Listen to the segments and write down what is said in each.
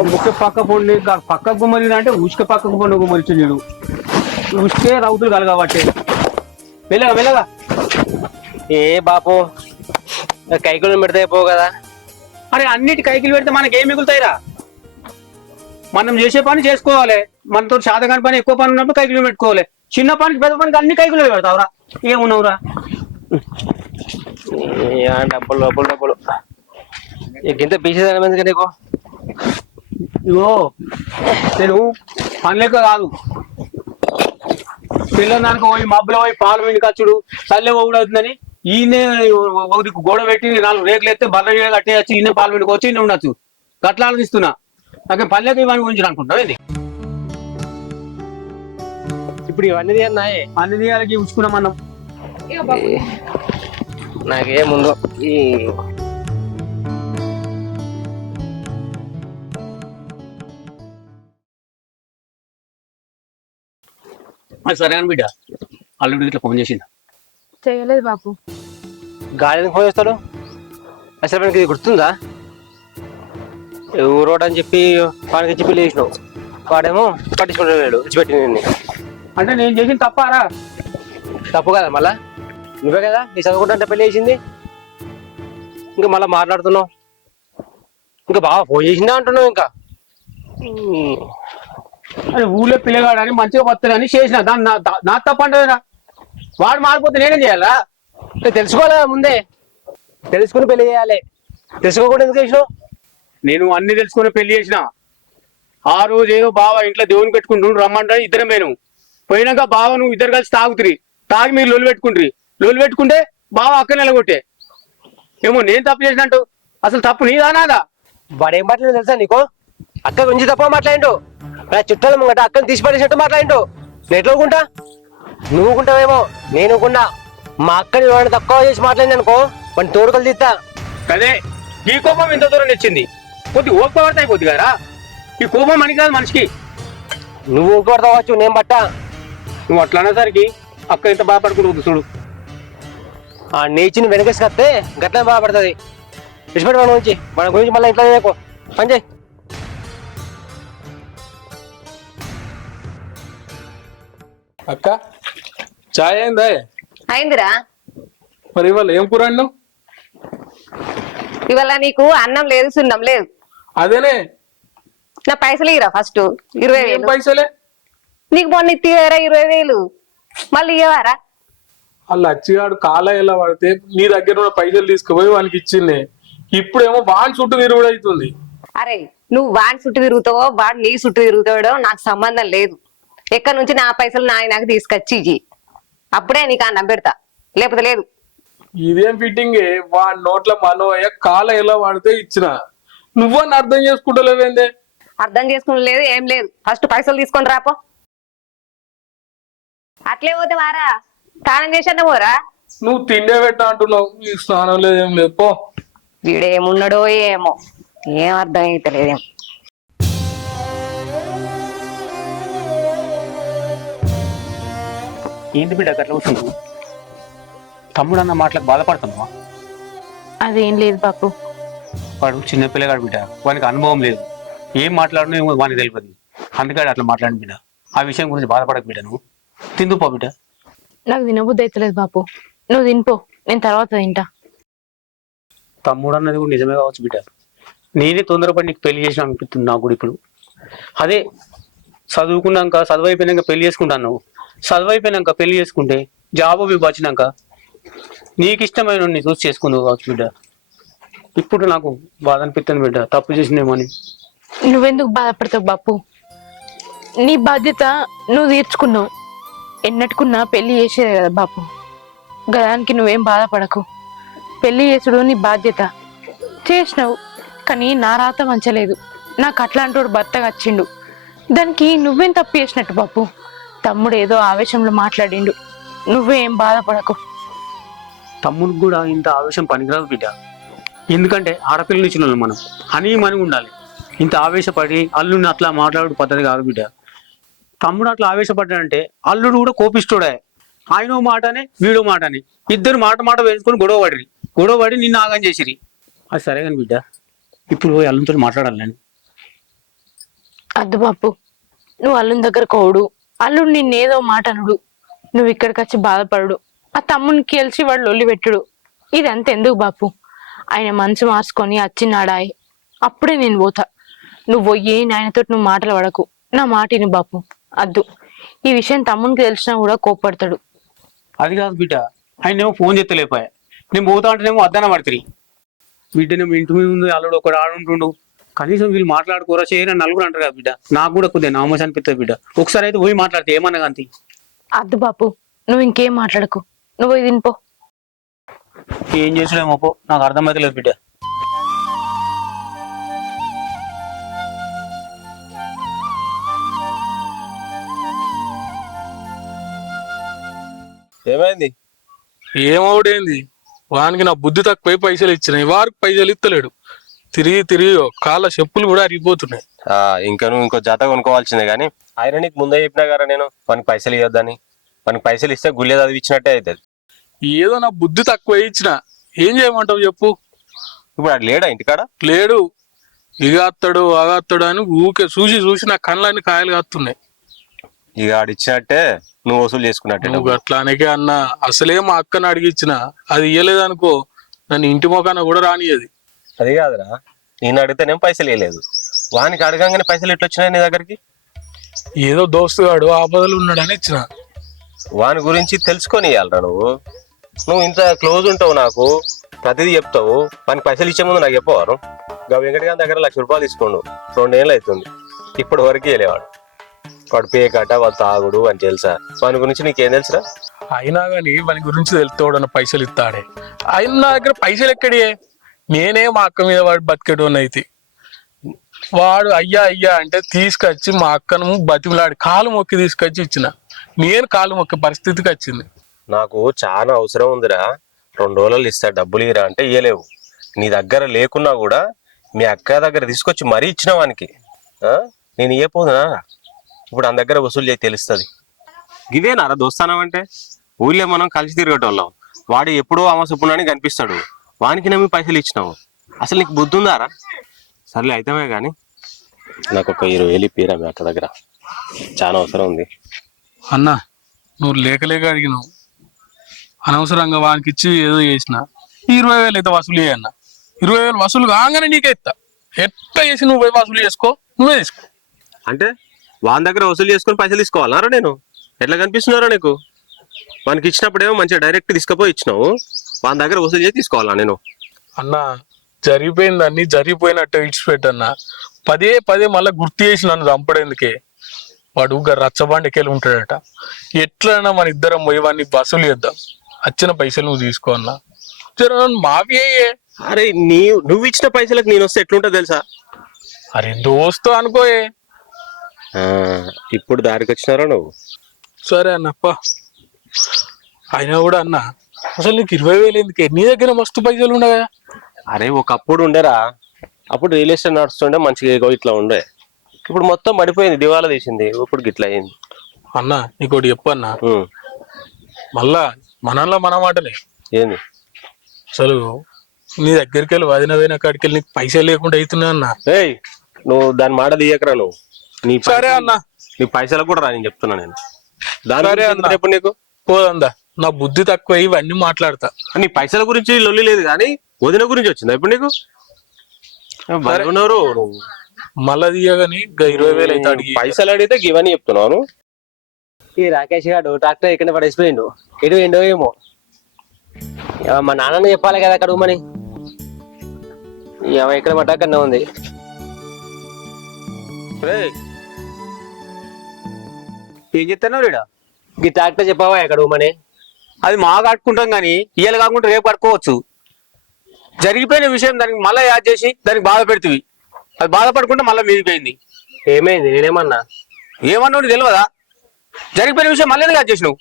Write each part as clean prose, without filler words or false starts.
ఉసుక పక్క పొండి పక్క గుమ్మరి అంటే ఉసుక పక్కకు పొండి గుమ్మరిచ్చు నీడు ఉసుకే రౌతులు కలగబట్టే మెల్లగా మెల్లగా. ఏ బాపు కైకులు పెడితే అయిపోవు కదా. అరే అన్నిటి కైకిలు పెడితే మనకి ఏం మిగులుతాయిరా? మనం చేసే పని చేసుకోవాలి. మనతో శాతకాని పని ఎక్కువ పని ఉన్నప్పుడు కైకిలు పెట్టుకోవాలి. చిన్న పనికి పెద్ద పనికి అన్ని కైకిలు పెడతావురా. ఏమున్నావురా? డబ్బులు డబ్బులు డబ్బులు ఇంత పీసేది నీకు. ఇగో నేను పనిలేక కాదు, పిల్లదానికి పోయి మబ్బులో పోయి పాలు వినికచ్చుడు తల్లే కూడా అవుతుందని ఈయనే గోడ పెట్టి 4 రేకులు ఎత్తే బర్ర కట్టే వచ్చి ఈయన పాలు వినుకోవచ్చు, ఈయన ఉండొచ్చు. గట్లా ఆలోచిస్తున్నా. నాకు పనిలేక ఇవన్నీ గురించి అనుకుంటావు ఏంది? ఇప్పుడు ఇవన్నీ అన్నాయి అన్ని తీయాలకి ఉంచుకున్నాం మనం. నాకేముందో ఈ సరే అని బిడ్డ అల్లుడికి ఇట్లా ఫోన్ చేసిందా? చేయలేదు బాపు. గాలిని ఫోన్ చేస్తాడు అసలు మనకి ఇది గుర్తుందా? ఊరోడు అని చెప్పి వానికి ఇచ్చి పెళ్లి చేసినావు, వాడేమో పట్టించుకుంటాడు విడిచిపెట్టి నేను. అంటే నేను చేసిన తప్పారా? తప్పు కదా మళ్ళా, నువ్వే కదా నీ చదువుకుంటే పెళ్లి చేసింది. ఇంకా మళ్ళీ మాట్లాడుతున్నావు, ఇంకా బాగా ఫోన్ చేసిందా అంటున్నావు. ఇంకా అని ఊళ్ళో పిల్లగాడని మంచిగా వస్తాడని చేసిన దాన్ని నా తప్పంటారా? వాడు మారిపోతే నేనేం చేయాలా? తెలుసుకోవాలా ముందే, తెలుసుకుని పెళ్లి చేయాలి. తెలుసుకోకుండా ఎందుకు చేసినావు? నేను అన్ని తెలుసుకుని పెళ్లి చేసిన. ఆ రోజు ఏదో బావ ఇంట్లో దేవుని పెట్టుకుంటుండ్రు రమ్మంటే ఇద్దరం పోయినాక బావ నువ్వు ఇద్దరు కలిసి తాగి మీరు లొల్లు పెట్టుకుంటే బావ అక్క నిలగొట్టే. ఏమో నేను తప్పు చేసినట్టు. అసలు తప్పు నీదా నాదా? వాడు ఏం మాట్లాడిందో తెలుసా నీకు? అక్క గురించి తప్ప మాట్లాడిండు. చుట్టాలు ముంగట అక్కని తీసి పడేసినట్టు మాట్లాడిండు. నేను ఎట్లా ఊకుంటా? నువ్వు ఊకుంటావేమో, నేను ఊకున్నా. మా అక్కని వాడిని తక్కువ చేసి మాట్లాడింది అనుకో, వాడిని తోడుకలు తీస్తా. అదే ఈ కోపం ఇంత దూరం తెచ్చింది. కొద్ది ఓపిక అయిపోద్ది కదా. ఈ కోపం అని కాదు మనిషికి. నువ్వు ఊపడతావచ్చు, నేను బట్ట. నువ్వు అట్లా అనేసరికి అక్క ఇంత బాధపడుకుంటుంది చూడు. ఆ నేర్చిని వెనకేసుకొస్తే గట్లనే బాధపడుతుంది. విడిచిపెట్టి మన గురించి మళ్ళీ ఇంట్లో చేయకు, పని చేయి. అక్క చాయ్ అయిందా? అయిందిరా. మరి ఇవాళ ఏం కూర అన్నావు? ఇవాళ నీకు అన్నం లేదు, సున్నం లేదు. అదేనే నా పైసలు ఇరా ఫస్ట్ 20,000. పైసలే నీకు మొన్న ఇవ్వరా 20,000, మళ్ళీ ఇవ్వరా? వాళ్ళు అచ్చిగాడు కాల ఎలా పడితే నీ దగ్గర ఉన్న పైసలు తీసుకుపోయి వానికి ఇచ్చింది. ఇప్పుడేమో వాని చుట్టూ తిరుగుడు అవుతుంది. అరే నువ్వు వాడి చుట్టూ తిరుగుతావో వాడు నీ చుట్టూ తిరుగుతాడో నాకు సంబంధం లేదు. ఎక్కడి నుంచి నా పైసలు నాకు తీసుకొచ్చి ఇయ్యి, అప్పుడే నీకు అన్నం పెడతా, లేకపోతే లేదు. ఇదేం ఫిట్టింగ్? వాడి నోట్ల మనోయ్య కాల ఎలా పడితే ఇచ్చిన, నువ్వని అర్థం చేసుకుంటలేవేందే? అర్థం చేసుకుని లేదు, ఏం లేదు. ఫస్ట్ పైసలు తీసుకొని రాపో. అట్లే పోతే వారా స్నానం చేసా పోరా. నువ్వు తిండే పెట్టా అంటున్నావు, నీకు స్నానం లేదు ఏం లేదు. పో. వీడేమున్నాడో ఏమో, ఏం అర్థం అవుతలేదేమో. ఏంటి బిడ్డ అట్లా వస్తుంది? తమ్ముడు అన్న మాటలకు బాధపడుతున్నావా? అదేం లేదు బాపు. వాడు చిన్న పిల్లగాడు బిడ్డ, వానికి అనుభవం లేదు. ఏం మాట్లాడనో ఏమో వానికి తెలియదు. అందుకని అట్లా మాట్లాడి బిడ్డ. ఆ విషయం గురించి బాధపడక బిడ్డ. నువ్వు తిందుపో బిడ్డ. నాకు తినబుద్ధి అవుతలేదు బాపు, నువ్వు తినిపో, నేను తర్వాత తింటా. తమ్ముడు అన్నది కూడా నిజమే కావచ్చు బిడ్డ. నేనే తొందరపడి నీకు పెళ్లి చేసిన అనిపిస్తుంది నాకు కూడా ఇప్పుడు. అదే చదువు అయిపోయినాక పెళ్లి చేసుకుంటాను. చదువు అయిపోయినాక పెళ్లి చేసుకుంటే జాబ్ వచ్చినాక నీకు ఇష్టమైన చూసి చేసుకుందావు కావచ్చు బిడ్డ. ఇప్పుడు నాకు బాధ అనిపిస్తుంది బిడ్డ, తప్పు చేసినేమని. నువ్వెందుకు బాధపడతావు బాపు? నీ బాధ్యత నువ్వు తీర్చుకున్నావు. ఎన్నట్టుకున్నా పెళ్లి చేసేది కదా బాపు, గదానికి నువ్వేం బాధపడకు. పెళ్లి చేసుడు నీ బాధ్యత. చేసినావు, కానీ నా రాత మంచలేదు. నాకు అట్లాంటి వాడు భర్తగా వచ్చిండు, దానికి నువ్వేం తప్పు చేసినట్టు బాపు? తమ్ముడు ఏదో ఆవేశంలో మాట్లాడిండు, నువ్వేం బాధపడకు. తమ్ముడికి కూడా ఇంత ఆవేశం పనికిరాదు బిడ్డ. ఎందుకంటే ఆడపిల్లలు ఇచ్చిన మనం మని ఉండాలి. ఇంత ఆవేశపడి అల్లుడిని అట్లా మాట్లాడు పద్ధతి కాదు బిడ్డ. తమ్ముడు అట్లా ఆవేశపడ్డాడంటే అల్లుడు కూడా కోపిస్తోడే. ఆయనో మాటనే వీడో మాటని ఇద్దరు మాట వేసుకొని గొడవ పడి, నిన్ను ఆగం చేసిరి. అది సరే కానీ బిడ్డ, ఇప్పుడు పోయి అల్లుతో మాట్లాడాలి నేను. నువ్వు అట్లా మాట్లాడకు. తమ్ముడు అట్లా ఆవేశపడ్డాడంటే అల్లుడు కూడా కోపిస్తోడే. ఆయనో మాటనే వీడో మాటని ఇద్దరు మాట వేసుకొని గొడవ పడి, గొడవ పడి నిన్ను ఆగం చేసిరి. అది సరే కానీ బిడ్డ, ఇప్పుడు పోయి అల్లుతో మాట్లాడాలి నేను. అద్దు బాపు, నువ్వు అల్లుని దగ్గర కోడు, అల్లుడు నిన్నేదో మాట అనుడు, నువ్వు ఇక్కడికి వచ్చి బాధపడు, ఆ తమ్మునికి గెలిచి వాడు లొల్లి పెట్టుడు, ఇదంతా ఎందుకు బాపు? ఆయన మనసు మార్చుకొని వచ్చినాడాయి, అప్పుడే నేను పోతా. నువ్వు పోయి నాయనతో నువ్వు మాటలు పడకు, నా మాట విను బాపు. అద్దు, ఈ విషయం తమ్మునికి తెలిసినా కూడా కోప్పడతాడు. అది కాదు బిడ్డ, ఆయన ఏమో ఫోన్ చేస్తలేపాయ, నేను పోతా అంటేనేమో అద్దన పడుతుంది. బిడ్డనేమో ఇంటి మీద ఉంది, అల్లుడు ఒకడు ఆడుంటుండు, కనీసం వీళ్ళు మాట్లాడుకోరా చేయని నలుగురు అంటారు కదా బిడ్డ. నాకు కూడా కొద్దిగా నామోస్ అనిపిస్తుంది బిడ్డ. ఒకసారి అయితే పోయి మాట్లాడితే ఏమన్నా కాంతి. అద్దు బాపు, నువ్వు ఇంకేం మాట్లాడకు, నువ్వు ఇది పో. ఏం చేసుడేమో పో, నాకు అర్థమైతలేదు బిడ్డ. ఏమైంది? ఏమవుడేంది, వానికి నా బుద్ధి తక్కువై పైసలు ఇచ్చినాయి, వారికి పైసలు ఇస్తలేడు. తిరిగి తిరిగి కాళ్ళ చెప్పులు కూడా అరిగిపోతున్నాయి. ఇంకా నువ్వు ఇంకో జత కొనుక్కోవాల్సిందే కానీ ఆయన నీకు ముందే చెప్పినా కదా నేను మనకి పైసలు ఇవ్వద్దని. మనకి పైసలు ఇస్తే గుళ్ళే చదివిచ్చినట్టే అవుతుంది. ఏదో నా బుద్ధి తక్కువ ఇచ్చిన, ఏం చేయమంటావు చెప్పు. ఇప్పుడు అది లేడా ఇంటికాడ? లేడు. ఇగత్తాడు అగత్తాడు అని ఊకే చూసి చూసి నా కళ్ళని కాయలు కాస్తున్నాయి. ఇక ఆడిచ్చినట్టే నువ్వు వసూలు చేసుకున్నట్టే. నువ్వు అట్లానికే అన్న, అసలే మా అక్కని అడిగిచ్చిన, అది ఇయ్యలేదనుకో నన్ను ఇంటి మొక్కన కూడా రానియది. అది కాదురా, నేను అడిగితేనేం పైసలు ఇవ్వలేదు, వానికి అడగంగానే పైసలు ఎట్లా వచ్చినాయి నీ దగ్గరికి? ఏదో దోస్తుగాడు ఆపదలు ఉన్నాడని ఇచ్చిన. వాని గురించి తెలుసుకొని ఇవ్వాలరా నువ్వు. నువ్వు ఇంత క్లోజ్ ఉంటావు, నాకు ప్రతిదీ చెప్తావు, వానికి పైసలు ఇచ్చే ముందు నాకు చెప్పవారు. ఇంకా వెంకటగారి దగ్గర 1,00,000 రూపాయలు తీసుకోండు, 2 ఏళ్ళు అవుతుంది, ఇప్పటి వరకు వెళ్ళేవాడు. వాడు పేకట, వాడు తాగుడు అని తెలుసా? వాని గురించి నీకేం తెలుసురా? అయినా గాని వాని గురించి తెలుతాడన్న పైసలు ఇస్తాడే. ఆయన నా దగ్గర పైసలు ఎక్కడే? నేనే మా అక్క మీద వాడు బతికేటోని అయితే, వాడు అయ్యా అయ్యా అంటే తీసుకొచ్చి మా అక్కను బతిమలాడి కాలు మొక్కి తీసుకొచ్చి ఇచ్చిన. నేను కాలు మొక్కే పరిస్థితికి వచ్చింది. నాకు చాలా అవసరం ఉందిరా, 2 రోజులు ఇస్తా, డబ్బులు ఇరా అంటే ఇయ్యలేవు. నీ దగ్గర లేకున్నా కూడా మీ అక్క దగ్గర తీసుకొచ్చి మరీ ఇచ్చిన వానికి. నేను ఇయ్యపోదునా? ఇప్పుడు ఆయన దగ్గర వసూలు చేసి తెలుస్తుంది. ఇవేనారా దోస్తానం అంటే? ఊళ్ళో మనం కలిసి తిరిగేటోళ్ళం, వాడు ఎప్పుడో అమసపుణానికి కనిపిస్తాడు, వానికి నమ్మి పైసలు ఇచ్చినావు. అసలు నీకు బుద్ధి ఉందారా? సర్లే అయితమే కానీ నాకు ఒక 20,000 ఇప్పిరా, మీ అక్క దగ్గర చాలా అవసరం ఉంది. అన్న, నువ్వు లేక అడిగినావు, అనవసరంగా వానికి ఇచ్చి ఏదో చేసిన. 20,000 అయితే వసూలు చేయన్న. 20,000 వసూలు కాగానే నీకే ఇస్తా. ఎట్లా చేసి నువ్వు పోయి వసూలు చేసుకో, నువ్వే తీసుకో. అంటే వాని దగ్గర వసూలు చేసుకుని పైసలు తీసుకోవాలన్నారా? నేను ఎట్లా కనిపిస్తున్నారా నీకు? వానికి ఇచ్చినప్పుడేమో మంచిగా డైరెక్ట్ తీసుకుపోయి ఇచ్చినావు, వాని దగ్గర వసూలు చేసి తీసుకోవాలా నేను? అన్న, జరిగిపోయిందాన్ని జరిగిపోయినట్టు ఇడిచిపెట్టన్నా. పదే పదే మళ్ళీ గుర్తు చేసి నన్ను చంపడేందుకే. వాడు రచ్చబండికెళ్ళి ఉంటాడట. ఎట్లన్నా మన ఇద్దరం పోయి వాడిని వసూలు చేద్దాం, వచ్చిన పైసలు నువ్వు తీసుకో అన్నా. మావి అయ్యే. అరే నువ్వు ఇచ్చిన పైసలకు నేను వస్తే ఎట్లుంటా తెలుసా? అరే దోస్తు అనుకోయే. ఇప్పుడు దారికి వచ్చినారా నువ్వు? సరే అన్నప్ప. అయినా కూడా అన్న, అసలు నీకు 20,000 ఎందుకే? నీ దగ్గర మస్తు పైసలు ఉండగా. అరే ఒకప్పుడు ఉండేరా, అప్పుడు రియల్ ఎస్టేట్ నడుస్తుండే, మంచిగా ఇట్లా ఉండే. ఇప్పుడు మొత్తం పడిపోయింది, దివాలా తీసింది, ఇప్పుడు గిట్లా అయింది. అన్న నీకోటి చెప్పన్నా, మళ్ళా మనలో మన మాటలే. ఏంది? అసలు నీ దగ్గరికి వెళ్ళి వదిన పోయిన కాడికి వెళ్ళి నీకు పైసలు లేకుండా అవుతున్నా అన్న. ఏయ్, నువ్వు దాని మాట తీయకరా. నువ్వు సరే అన్న, నీ పైసలకు కూడా రాని చెప్తున్నా నేను. దాని రేపు నీకు పోదందా, నా బుద్ధి తక్కువ ఇవన్నీ మాట్లాడతా. నీ పైసల గురించి లొల్లి లేదు కానీ వదిన గురించి వచ్చిందా ఇప్పుడు నీకు? మళ్ళా తీయగాని 20,000 అయితే అడిగి పైసలు అడిగితే ఇవన్నీ చెప్తున్నాను. ఈ రాకేష్ గారు ట్రాక్టర్ ఎక్కడ పడేసిపోయిండు, ఎటు ఏండో ఏమో. మా నాన్నని చెప్పాలి కదా అక్కడ ఉమ్మని. ఎక్కడ పట్టాకన్నా ఉంది. ఏం చెప్తున్నావు రీడా? ఈ ట్రాక్టర్ చెప్పావా ఎక్కడ ఉమ్మని? అది మా కట్టుకుంటాం కానీ ఇవాళ కాకుండా రేపు కట్టుకోవచ్చు. జరిగిపోయిన విషయం దానికి మళ్ళీ యాడ్ చేసి దానికి బాధ పెడుతుంది. అది బాధపడుకుంటే మళ్ళీ మీదిపోయింది. ఏమైంది? నేనేమన్నా? ఏమన్నా తెలియదా? జరిగిపోయిన విషయం మళ్ళీ యాడ్ చేసినావు.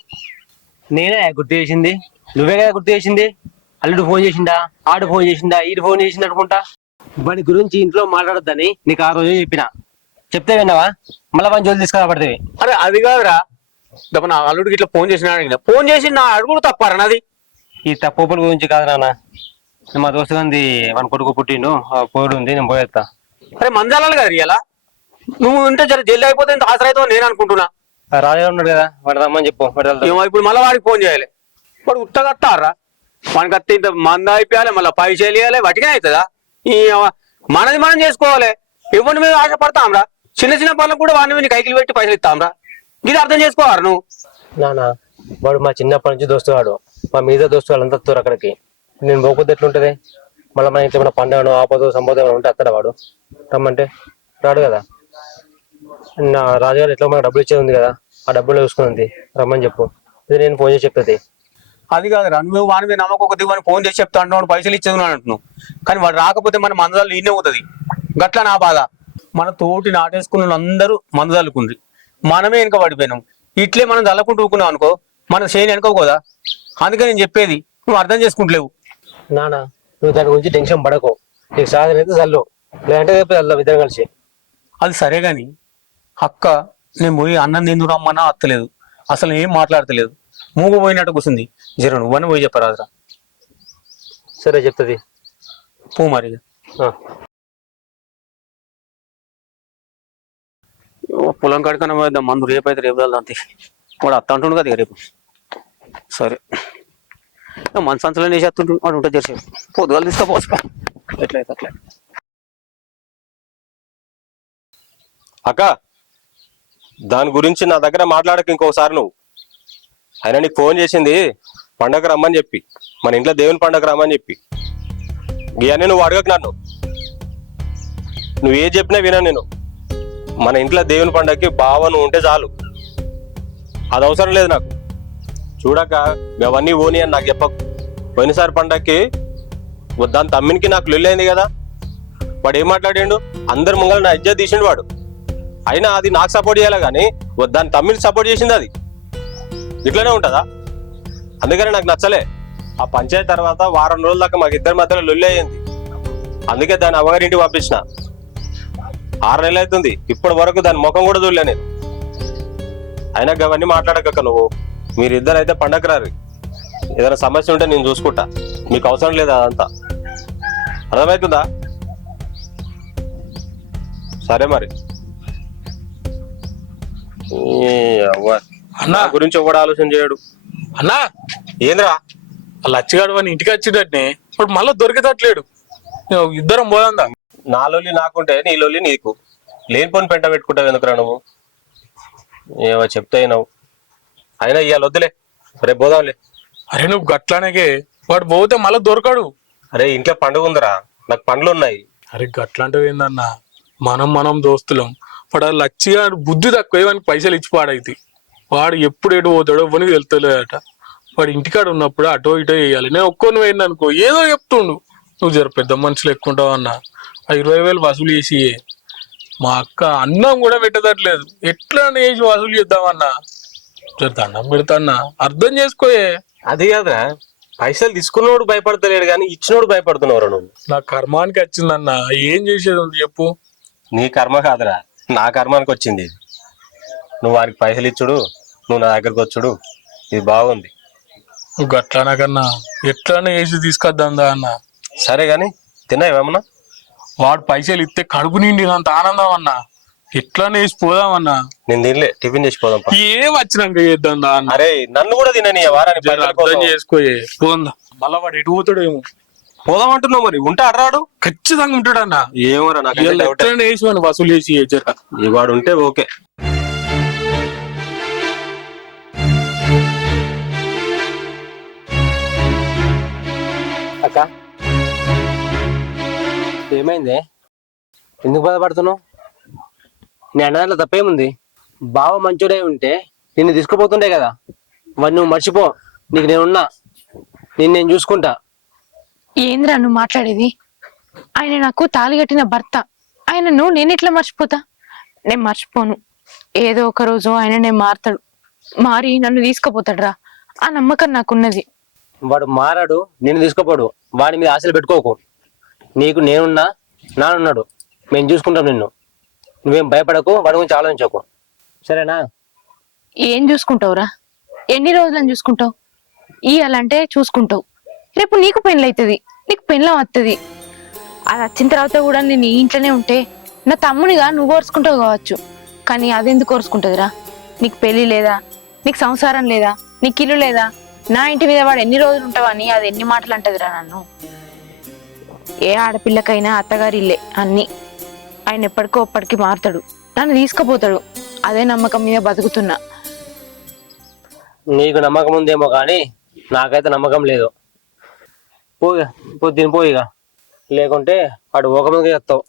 నేనే గుర్తు చేసింది, నువ్వే కదా గుర్తు చేసింది. అల్లుడు ఫోన్ చేసిండా, ఆడు ఫోన్ చేసిండా, ఈడు ఫోన్ చేసిండు అనుకుంటా. వాడి గురించి ఇంట్లో మాట్లాడొద్దని నీకు ఆ రోజే చెప్పిన. చెప్తే విన్నావా? మళ్ళీ వాడిని జోలు తీసుకురాబడుతుంది. అరే అది కాదురా, నా అల్లుడికి ఇట్లా ఫోన్ చేసిన ఫోన్ చేసి నా అడుగుడు తప్పారా నాది? ఈ తప్పుల గురించి కాదు నాన్న, మా దోస్తు గాంధీ మన కొడుకు పుట్టిండు, పోడు ఉంది, నేను పోయేస్తా. అరే మంజాలాలు కదా ఇలా నువ్వు ఉంటే జర జల్ది అయిపోతే ఇంత ఆసరైతే నేను అనుకుంటున్నా. రాజా ఉన్నాడు కదా, వాడు రమ్మని చెప్పు, వాడు వెళ్తాడు. ఏమో ఇప్పుడు మళ్ళీ వాడికి ఫోన్ చేయాలి. వాడు ఉత్తగా వస్తారా? వానికి వస్తే ఇంత మంద అయిపోయాలి, మళ్ళీ పైసలు ఇవ్వాలి, వాటికే అవుతుందా? ఈ మనది మనం చేసుకోవాలి. ఎవరి మీద ఆశపడతాంరా? చిన్న చిన్న పనులకు కూడా వాడిని మీద కైకిలు పెట్టి పైసలు ఇస్తాంరా? ఇది అర్థం చేసుకోవాలి నువ్వు. నానా వాడు మా చిన్నప్పటి నుంచి దోస్తు వాడు, మా మీద దోస్తు వాళ్ళంతా వస్తారు అక్కడికి. నేను పోకపోతే ఎట్లుంటది? మళ్ళీ మన ఇంట్లో ఏమైనా పండుగను ఆపదో సంపద ఏమైనా ఉంటే వస్తాడా వాడు? రమ్మంటే రాడు కదా. నా రాజుగారు ఎట్లా మనకు డబ్బులు ఇచ్చేది ఉంది కదా, ఆ డబ్బులు చూసుకుంది, రమ్మని చెప్పు. ఇది నేను ఫోన్ చేసి చెప్తుంది. అది కాదురా, నువ్వు వాని మీద నమ్మకొకటి వాడిని ఫోన్ చేసి చెప్తా అంటున్నావు, పైసలు ఇచ్చేది అంటున్నావు. కానీ వాడు రాకపోతే మన మందదాలు ఈయనే అవుతుంది. గట్లా నా బాధ. మన తోటి నాటేసుకున్న అందరూ మందదాలుకుండ్రి, మనమే వెనక పడిపోయినాం. ఇట్లే మనం చల్లకుంటూ ఊకున్నాం అనుకో, మన చేయని వెనుకోదా. అందుకే నేను చెప్పేది నువ్వు అర్థం చేసుకుంటలేవు. నానా నువ్వు దాని గురించి టెన్షన్ పడకు, నీకు సాధన అయితే చల్లు, లేదంటే రేపు వెళ్దాం ఇద్దరం కలిసి. అది సరే గాని అక్క, నేను పోయి అన్నం తిందు రమ్మన్నా అత్తలేదు, అసలు ఏం మాట్లాడతలేదు, మూగు పోయినట్టు కూర్చుంది. జర నువ్వని పోయి చెప్పరాదురా. సరే చెప్తుంది. పో మరి. పొలం కడుకన పోద్దాం, మందు రేపు అయితే రేపు వెళ్దాం. అంతే వాడు అత్త అంటుండు కదా రేపు. సరే మన సంచలనం వేసేస్తుంటు వాడు ఉంటుంది జరిసేపు. పొద్దుగాలు తీసుకోపోసుకో, ఎట్లయితే అట్లా. అక్క దాని గురించి నా దగ్గర మాట్లాడక ఇంకోసారి నువ్వు. అయినా నీకు ఫోన్ చేసింది పండగ రమ్మని చెప్పి, మన ఇంట్లో దేవుని పండగ రమ్మని చెప్పి. ఇవన్నీ నువ్వు అడగకు నన్ను, నువ్వు ఏ చెప్పినా వినా నేను. మన ఇంట్లో దేవుని పండగకి బావ నువ్వు ఉంటే చాలు, అది అవసరం లేదు నాకు. చూడక అవన్నీ ఓని అని నాకు చెప్పకు. పోయినసారి పండగకి దాని తమ్మినికి నాకు లొల్లైంది కదా, వాడు ఏం మాట్లాడిండు, అందరి ముంగల నా ఇజ్జత్ తీసిండు వాడు. అయినా అది నాకు సపోర్ట్ చేయాలి కానీ దాని తమ్మిని సపోర్ట్ చేసింది. అది ఇట్లనే ఉంటుందా? అందుకని నాకు నచ్చలే. ఆ పంచాయతీ తర్వాత వారం రోజుల దాకా మాకు ఇద్దరి మధ్యలో లొల్లి అయ్యింది. అందుకే దాని అవ్వగారింటికి పంపించిన. 6 నెలలు అవుతుంది, ఇప్పటి వరకు దాని ముఖం కూడా చూడలే నేను. అయినా అవన్నీ మాట్లాడక నువ్వు. మీరిద్దరు అయితే పండగ రారు, ఏదైనా సమస్య ఉంటే నేను చూసుకుంటా, మీకు అవసరం లేదు అదంతా. అర్థమవుతుందా? సరే మరి. అన్నా గురించి ఎవడు ఆలోచన చేయడు. అన్నా ఏంద్రా లచ్చిగాడు అని ఇంటికి వచ్చినట్నే ఇప్పుడు మళ్ళీ దొరికేటట్లేడు. ఇద్దరం పోదా? నా లొల్లి నాకుంటే నీ లొల్లి నీకు. లేనిపోని పెంట పెట్టుకుంటావు ఎందుకురా నువ్వు? ఏవో చెప్తే అయినావు. అయినా ఇవాళ వద్దులే, రేపు పోదాంలే. అరే నువ్వు గట్లానకే, వాడు పోతే మళ్ళీ దొరకడు. అరే ఇంట్లో పండుగ ఉందిరా, నాకు పండ్లు ఉన్నాయి. అరే గట్లాంటివి ఏందన్నా, మనం దోస్తులం. వాడు లచ్చిగా బుద్ధి తక్కువ, వానికి పైసలు ఇచ్చి పాడైతే వాడు ఎప్పుడు ఎటు పోతాడో ఎవరికి వెళ్తలేదట. వాడు ఇంటికాడ ఉన్నప్పుడు అటో ఇటో వేయాలి. నేను ఒక్కొని పోయింది అనుకో ఏదో చెప్తుండు. నువ్వు జర పెద్ద మనుషులు ఎక్కుంటావు అన్న, ఆ 20,000 వసూలు చేసి. మా అక్క అన్నం కూడా పెట్టదట్లేదు, ఎట్లా వేసి వసూలు చేద్దామన్నా. జర దండం పెడతాన్నా, అర్థం చేసుకోయే. అది కాదురా, పైసలు తీసుకున్నోడు భయపడతలేడు కానీ ఇచ్చినోడు భయపడుతున్నావురా నువ్వు. నా కర్మానికి వచ్చిందన్నా, ఏం చేసేది ఉంది చెప్పు? నీ కర్మ కాదురా, నా కర్మానికి వచ్చింది. నువ్వు వారికి పైసలు ఇచ్చుడు, నువ్వు నా దగ్గరకు వచ్చుడు, ఇది బాగుంది. నువ్వు గట్లానా కన్నా ఎట్లానే వేసి తీసుకొద్దా అన్న. సరే గాని తిన్నావేమన్నా? వాడు పైసలు ఇస్తే కడుపు నిండి అంత ఆనందం అన్నా, ఎట్లానే వేసి పోదామన్నా. నేను తినలే, టిఫిన్ చేసి పోదాం. ఏం వచ్చినాక చేద్దాం అన్న. అరే నన్ను కూడా తినని వారానికి అర్థం చేసుకోయే, పోందా. మళ్ళా వాడు ఎటు పోతాడేమో. పోదాం అంటున్నావు, మరి ఉంటే అర్రాడు ఖచ్చితంగా ఉంటాడన్నా. ఏమోరా, నాకు ఎట్లనే వేసి వాడిని వసూలు చేసి వాడు ఉంటే ఓకే. అక్క ఏమైంది? ఎందుకు బాధపడుతున్నావు? నీ అన్నదాంట్లో తప్పేముంది? బావ మంచోడే ఉంటే నిన్ను తీసుకుపోతుండే కదా. వాడు నువ్వు మర్చిపో, నీకు నేనున్నా, నేను చూసుకుంటా. ఏంద్రా నువ్వు మాట్లాడేది? ఆయన నాకు తాళి కట్టిన భర్త. ఆయనను నేను ఎట్లా మర్చిపోతా? నేను మర్చిపోను. ఏదో ఒక రోజు ఆయన నేను మారుతాడు, మారి నన్ను తీసుకుపోతాడు రా. ఆ నమ్మకం నాకున్నది. వాడు మారాడు, నిన్ను తీసుకుపోడు. వాడి మీద ఆశలు పెట్టుకోకు. నీకు నేనున్నా, నానున్నాడు, మేము చూసుకుంటాం నిన్ను. నువ్వేం భయపడకు, వాడి గురించి ఆలోచించకు, సరేనా? ఏం చూసుకుంటావురా? ఎన్ని రోజులని చూసుకుంటావు? ఇయ్యాలంటే చూసుకుంటావు, రేపు నీకు పెళ్ళి అవుతుంది, నీకు పెళ్ళం వస్తుంది. అది వచ్చిన తర్వాత కూడా నేను ఈ ఇంట్లోనే ఉంటే నా తమ్మునిగా నువ్వు కోరుచుకుంటావు కావచ్చు, కానీ అదెందుకు కోరుచుకుంటుందిరా? నీకు పెళ్లి లేదా, నీకు సంసారం లేదా, నీకు ఇల్లు లేదా, నా ఇంటి మీద వాడు ఎన్ని రోజులు ఉంటావని అది ఎన్ని మాటలు అంటదిరా నన్ను. ఏ ఆడపిల్లకైనా అత్తగారి ఇల్లే అన్ని. ఆయన ఎప్పటికో అప్పటికి మారుతాడు, నన్ను తీసుకుపోతాడు. అదే నమ్మకం మీద బతుకుతున్నా. నీకు నమ్మకం ఉందేమో కానీ నాకైతే నమ్మకం లేదు. పోగా పొద్దున పోయిగా, లేకుంటే వాడు ఒక మీద చెప్తావు.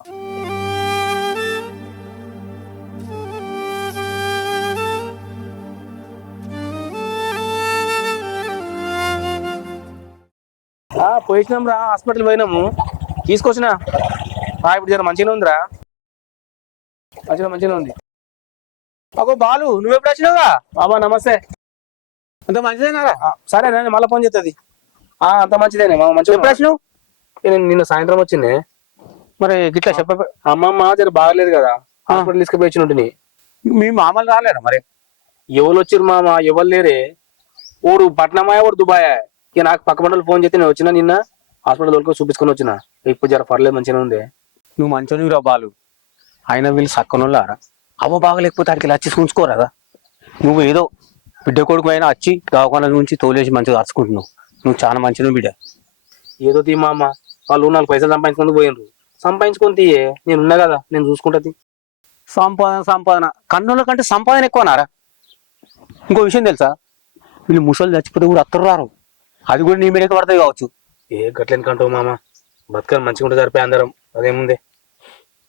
పోయినాం రా, హాస్పిటల్ పోయినాము, తీసుకొచ్చినా. ఇప్పుడు జర మంచిగా ఉందిరా, మంచిగా ఉంది. అగో బాలు, నువ్వెప్పుడు వచ్చినావుగా? బాబా నమస్తే. అంత మంచిదేనారా? సరే నేను మళ్ళీ ఫోన్ చేస్తుంది. అంత మంచిదేనే మామ. మంచిగా ఎప్పుడు వచ్చినావు? నేను నిన్న సాయంత్రం వచ్చిందే. మరి గిట్లా చెప్ప, అమ్మమ్మ జర బాగలేదు కదా, హాస్పిటల్ తీసుకుపోయి వచ్చినట్టు. మీ మామలు రాలేరా మరి? ఎవరు వచ్చిర్రు మామ? ఎవరు లేరే. ఓడు పట్నమాయ, ఓడు దుబాయ్. ఇక నాకు పక్క పంటలు ఫోన్ చేస్తే నేను వచ్చినా, నిన్న హాస్పిటల్ దొరికి చూపించుకొని వచ్చిన. ఇప్పుడు జర పర్లేదు, మంచిగా ఉంది. నువ్వు మంచోనివి రా బాలు. అయినా వీళ్ళు సక్కనోళ్ళారా? అవ్వ బాగలేకపోతే అక్కడికి వచ్చి ఉంచుకోరాదా? నువ్వు ఏదో బిడ్డ కొడుకు అయినా వచ్చి దవాఖాన నుంచి తోలేసి మంచిగా అరుచుకుంటున్నావు. నువ్వు చాలా మంచిగా బిడ్డ. ఏదో తీ మామ, వాళ్ళు 4 పైసలు సంపాదించుకొని పోయినరు. సంపాదించుకొని తీయే, నేను ఉన్నా కదా, నేను చూసుకుంటది. సంపాదన కన్నుల కంటే సంపాదన ఎక్కువనారా? ఇంకో విషయం తెలుసా? వీళ్ళు ముసలు చచ్చిపోతే కూడా అత్తరు రారు. అది కూడా నీ మీదకి పడతాయి కావచ్చు. ఏ గట్లెనకంటావు మామ, బతకని మంచిగా ఉంటే సరిపోయి అందరం, అదేముంది.